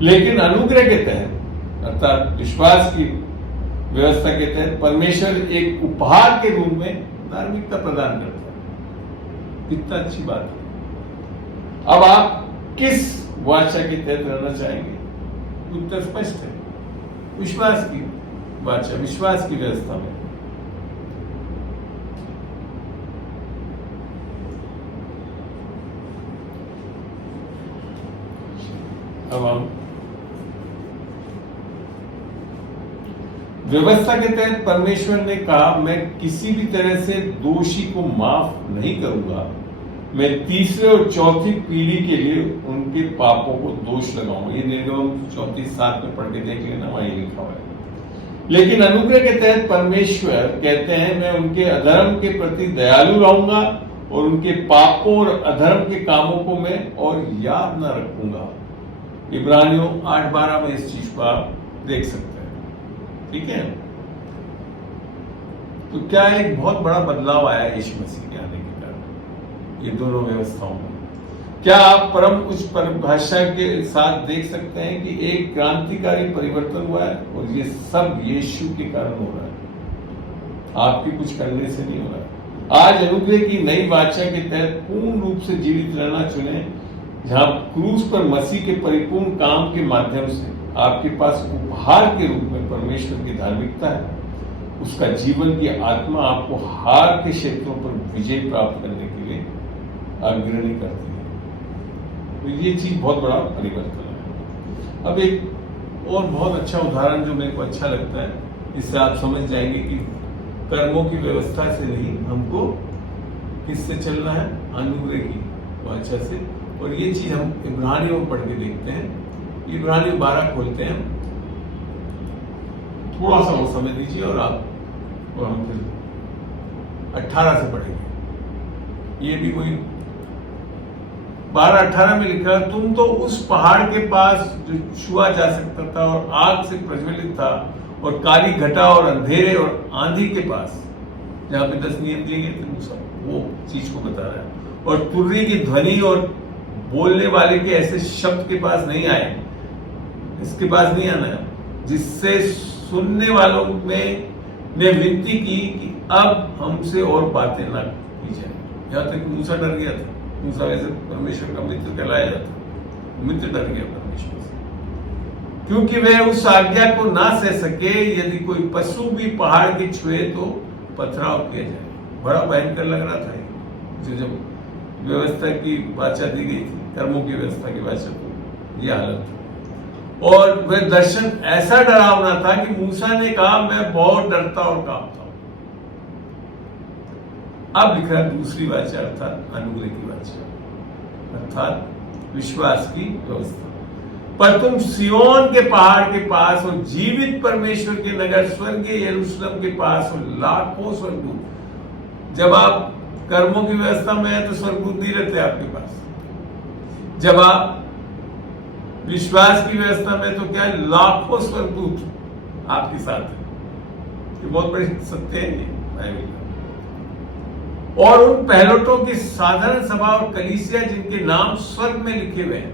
लेकिन अनुग्रह के तहत अर्थात विश्वास की व्यवस्था के तहत परमेश्वर एक उपहार के रूप में धार्मिकता प्रदान करता है। कितना अच्छी बात है। अब आप किस वाचा के तहत रहना चाहेंगे? उत्तर स्पष्ट है, विश्वास की वाचा, विश्वास की व्यवस्था में। अब हम व्यवस्था के तहत परमेश्वर ने कहा, मैं किसी भी तरह से दोषी को माफ नहीं करूंगा, मैं तीसरे और चौथी पीढ़ी के लिए उनके पापों को दोष लगाऊंगा। ये निर्गम 34:7 में पढ़ के देख लेना, वहां लिखा हुआ है। लेकिन अनुग्रह के तहत परमेश्वर कहते हैं, मैं उनके अधर्म के प्रति दयालु रहूंगा और उनके पापों और अधर्म के कामों को मैं और याद न रखूंगा। इब्रानियों 8:12 में इस चीज को आप देख सकते हैं, ठीक है। तो क्या एक बहुत बड़ा बदलाव आया यीशु मसीह के आने के कारण ये दोनों व्यवस्थाओं में? क्या आप परम उच्च परिभाषा के साथ देख सकते हैं कि एक क्रांतिकारी परिवर्तन हुआ है और ये सब यीशु के कारण हो रहा है, आपके कुछ करने से नहीं हो रहा है। आज अनुग्रह की नई वाचा के तहत पूर्ण रूप से जीवित रहना चुने, जहां क्रूस पर मसीह के परिपूर्ण काम के माध्यम से आपके पास उपहार के रूप में परमेश्वर की धार्मिकता है। उसका जीवन की आत्मा आपको हार के क्षेत्रों पर विजय प्राप्त करने के लिए अग्रणी करती है। तो ये चीज बहुत बड़ा परिवर्तन है। अब एक और बहुत अच्छा उदाहरण जो मेरे को अच्छा लगता है, इससे आप समझ जाएंगे कि कर्मों की व्यवस्था से नहीं, हमको किससे चलना है? अनुग्रह की वाचा से। और ये चीज हम इब्रानियों में पढ़ के देखते हैं। इब्रानियों 12 खोलते हैं, थोड़ा सा वो समय दीजिए और हम फिर 18 से पढ़ेंगे। ये भी कोई 12:18 में लिखा, तुम तो उस पहाड़ के पास जो छुआ जा सकता था और आग से प्रज्वलित था और काली घटा और अंधेरे और आंधी के पास, जहां पे 10 नियम दिए गए थे, वो चीज को बता रहा है। और तुर्री की ध्वनि और बोलने वाले के ऐसे शब्द के पास नहीं आए, इसके पास नहीं आना है, जिससे सुनने वालों में ने विनती की कि अब हमसे और बातें ना की जाए। यहां तक मूसा डर गया था। मूसा वैसे परमेश्वर का मित्र कहलाया जाता, मित्र डर गया परमेश्वर से, क्योंकि वह उस आज्ञा को ना सह सके, यदि कोई पशु भी पहाड़ के छुए तो पथराव किया जाए। बड़ा भयंकर लग रहा था ये, जब व्यवस्था की वाचा दी गई थी, कर्मों की व्यवस्था की वाचा को, यह हालत थी। और वह दर्शन ऐसा डरावना था कि मूसा ने कहा, मैं बहुत डरता और कांपता हूं। अब लिख रहा है दूसरी वाचा, अर्थात अनुग्रह की वाचा, अर्थात विश्वास की व्यवस्था। पर तुम सियोन के पहाड़ के पास और जीवित परमेश्वर के नगर स्वर्गीय यरूशलेम के पास और लाखों स्वर्गदूत। जब आप कर्मों की व्यवस्था में है तो स्वर्गदूत नहीं रहते आपके पास। जब आप विश्वास की व्यवस्था में तो क्या है, लाखों स्वर्गदूत आपके साथ है। ये बहुत बड़ी सत्य है बाइबल का। और उन पहलोटों की साधारण सभा और कलीसिया जिनके नाम स्वर्ग में लिखे हुए हैं।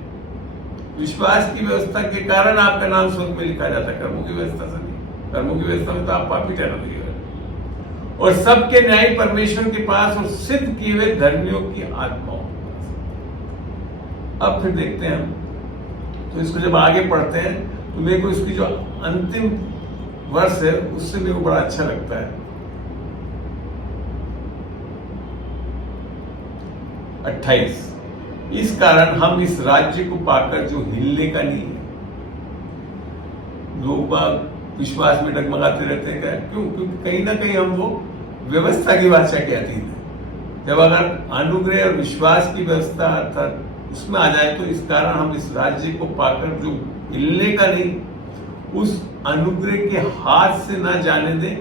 विश्वास की व्यवस्था के कारण आपका नाम स्वर्ग में लिखा जाता है, कर्मों की व्यवस्था से नहीं। कर्मों की व्यवस्था में तो आप पापी ठहरा दिए। और सबके न्यायी परमेश्वर के पास और सिद्ध किए हुए धर्मियों की आत्माओं के पास। अब फिर देखते हैं हम, तो इसको जब आगे पढ़ते हैं तो मेरे को इसकी जो अंतिम वर्ष है उससे मेरे को बड़ा अच्छा लगता है। 28 इस कारण हम इस राज्य को पाकर जो हिलने का नहीं है, लोग बाग विश्वास में डगमगाते रहते हैं। क्या क्यों? क्योंकि कहीं ना कहीं हम वो व्यवस्था की बादशाह के अधीन है। जब अगर अनुग्रह और विश्वास की व्यवस्था अर्थात उसमें आ जाए तो इस कारण हम इस राज्य को पाकर जो हिलने का नहीं, उस अनुग्रह के हाथ से ना जाने दें,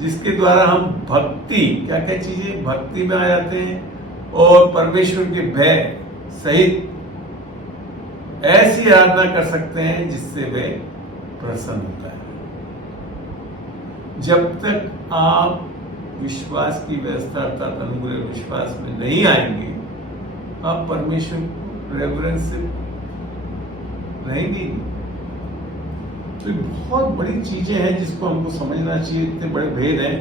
जिसके द्वारा हम भक्ति, क्या क्या चीजें भक्ति में आ जाते हैं और परमेश्वर के भय सहित ऐसी आराधना कर सकते हैं जिससे वे प्रसन्न होता है। जब तक आप विश्वास की व्यवस्था अर्थात अनुग्रह विश्वास में नहीं आएंगे, आप परमेश्वर रेवरेंस से रहेंगे। तो बहुत बड़ी चीजें हैं जिसको हमको समझना चाहिए, इतने बड़े भेद हैं।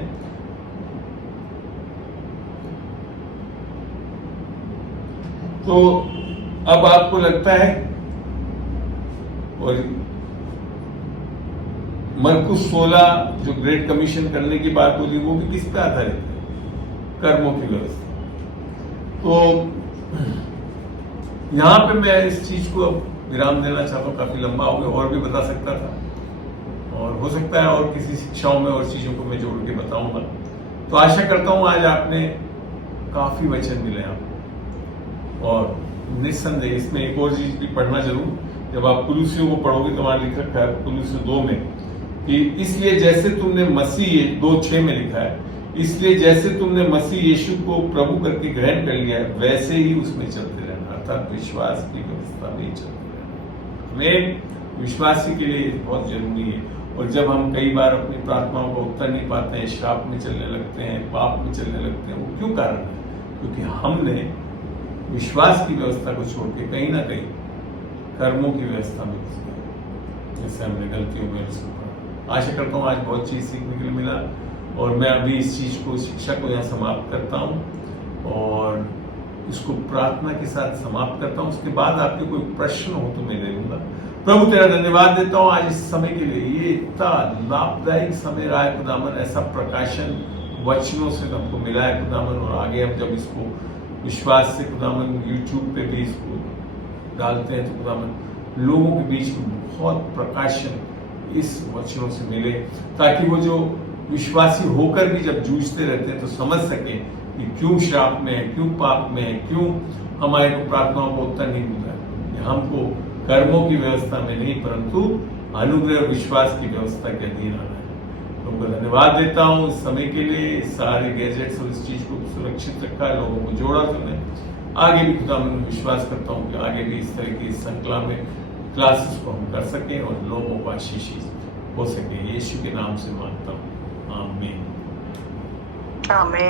तो अब आपको लगता है, और मरकुस 16 जो ग्रेट कमीशन करने की बात बोली वो भी किस पे आधारित है? कर्मों की व्यवस्था। तो यहां पे मैं इस चीज को विराम देना चाहता हूं। काफी लंबा हो गया, और भी बता सकता था, और हो सकता है और किसी शिक्षाओं में और चीजों को मैं जोड़ के बताऊंगा। तो आशा करता हूं आज आपने काफी वचन मिले आपको, और निस्संदेह इसमें एक और चीज भी पढ़ना जरूर। जब आप कुलुसियों को पढ़ोगे तो वहां लिख रखा है कुलुसियों 2 में कि इसलिए जैसे तुमने मसीह 2:6 में लिखा है, इसलिए जैसे तुमने मसीह यीशु को प्रभु करके ग्रहण कर लिया है वैसे ही उसमें चलते रहना, अर्थात विश्वास की व्यवस्था में चलते रहना। हमें विश्वासी के लिए बहुत जरूरी है। और जब हम कई बार अपनी प्रार्थनाओं का उत्तर नहीं पाते हैं, श्राप में चलने लगते हैं, पाप में चलने लगते हैं, वो क्यों कारण है? क्योंकि हमने विश्वास की व्यवस्था को छोड़ के कहीं ना कहीं कर्मों की व्यवस्था में घुस गए, जैसे हमने गलतियों में इसको पढ़ा। आशा करता हूँ आज बहुत चीज सीखने के लिए मिला, और मैं अभी इस चीज को, शिक्षा को यहाँ समाप्त करता हूँ और इसको प्रार्थना के साथ समाप्त करता हूँ। उसके बाद आपके कोई प्रश्न हो तो मैं दे दूंगा। प्रभु तेरा धन्यवाद देता हूँ आज इस समय के लिए। ये इतना लाभदायक समय रहा है खुदावन, ऐसा प्रकाशन वचनों से हमको मिला है खुदावन, और आगे हम जब इसको विश्वास से खुदावन यूट्यूब पे भी इसको डालते हैं तो खुदावन लोगों के बीच में बहुत प्रकाशन इस वचनों से मिले, ताकि वो जो विश्वासी होकर भी जब जूझते रहते हैं तो समझ सके कि क्यों श्राप में है, क्यों पाप में है, क्यों हमारे को प्रार्थनाओं को उत्तर नहीं मिल रहा है। हमको कर्मों की व्यवस्था में नहीं परंतु अनुग्रह विश्वास की व्यवस्था के अधीन आना है। तुमको धन्यवाद देता हूँ इस समय के लिए, सारे गैजेट्स और इस चीज को सुरक्षित रखा, लोगों को जोड़ा तुमने। आगे भी खुदा मैं विश्वास करता हूँ कि आगे भी इस तरह की श्रृंखला में क्लासेस को हम कर सकें और लोगों को आशीषित हो सके। यीशु के नाम से मांगता हूँ, आमीन। आमीन।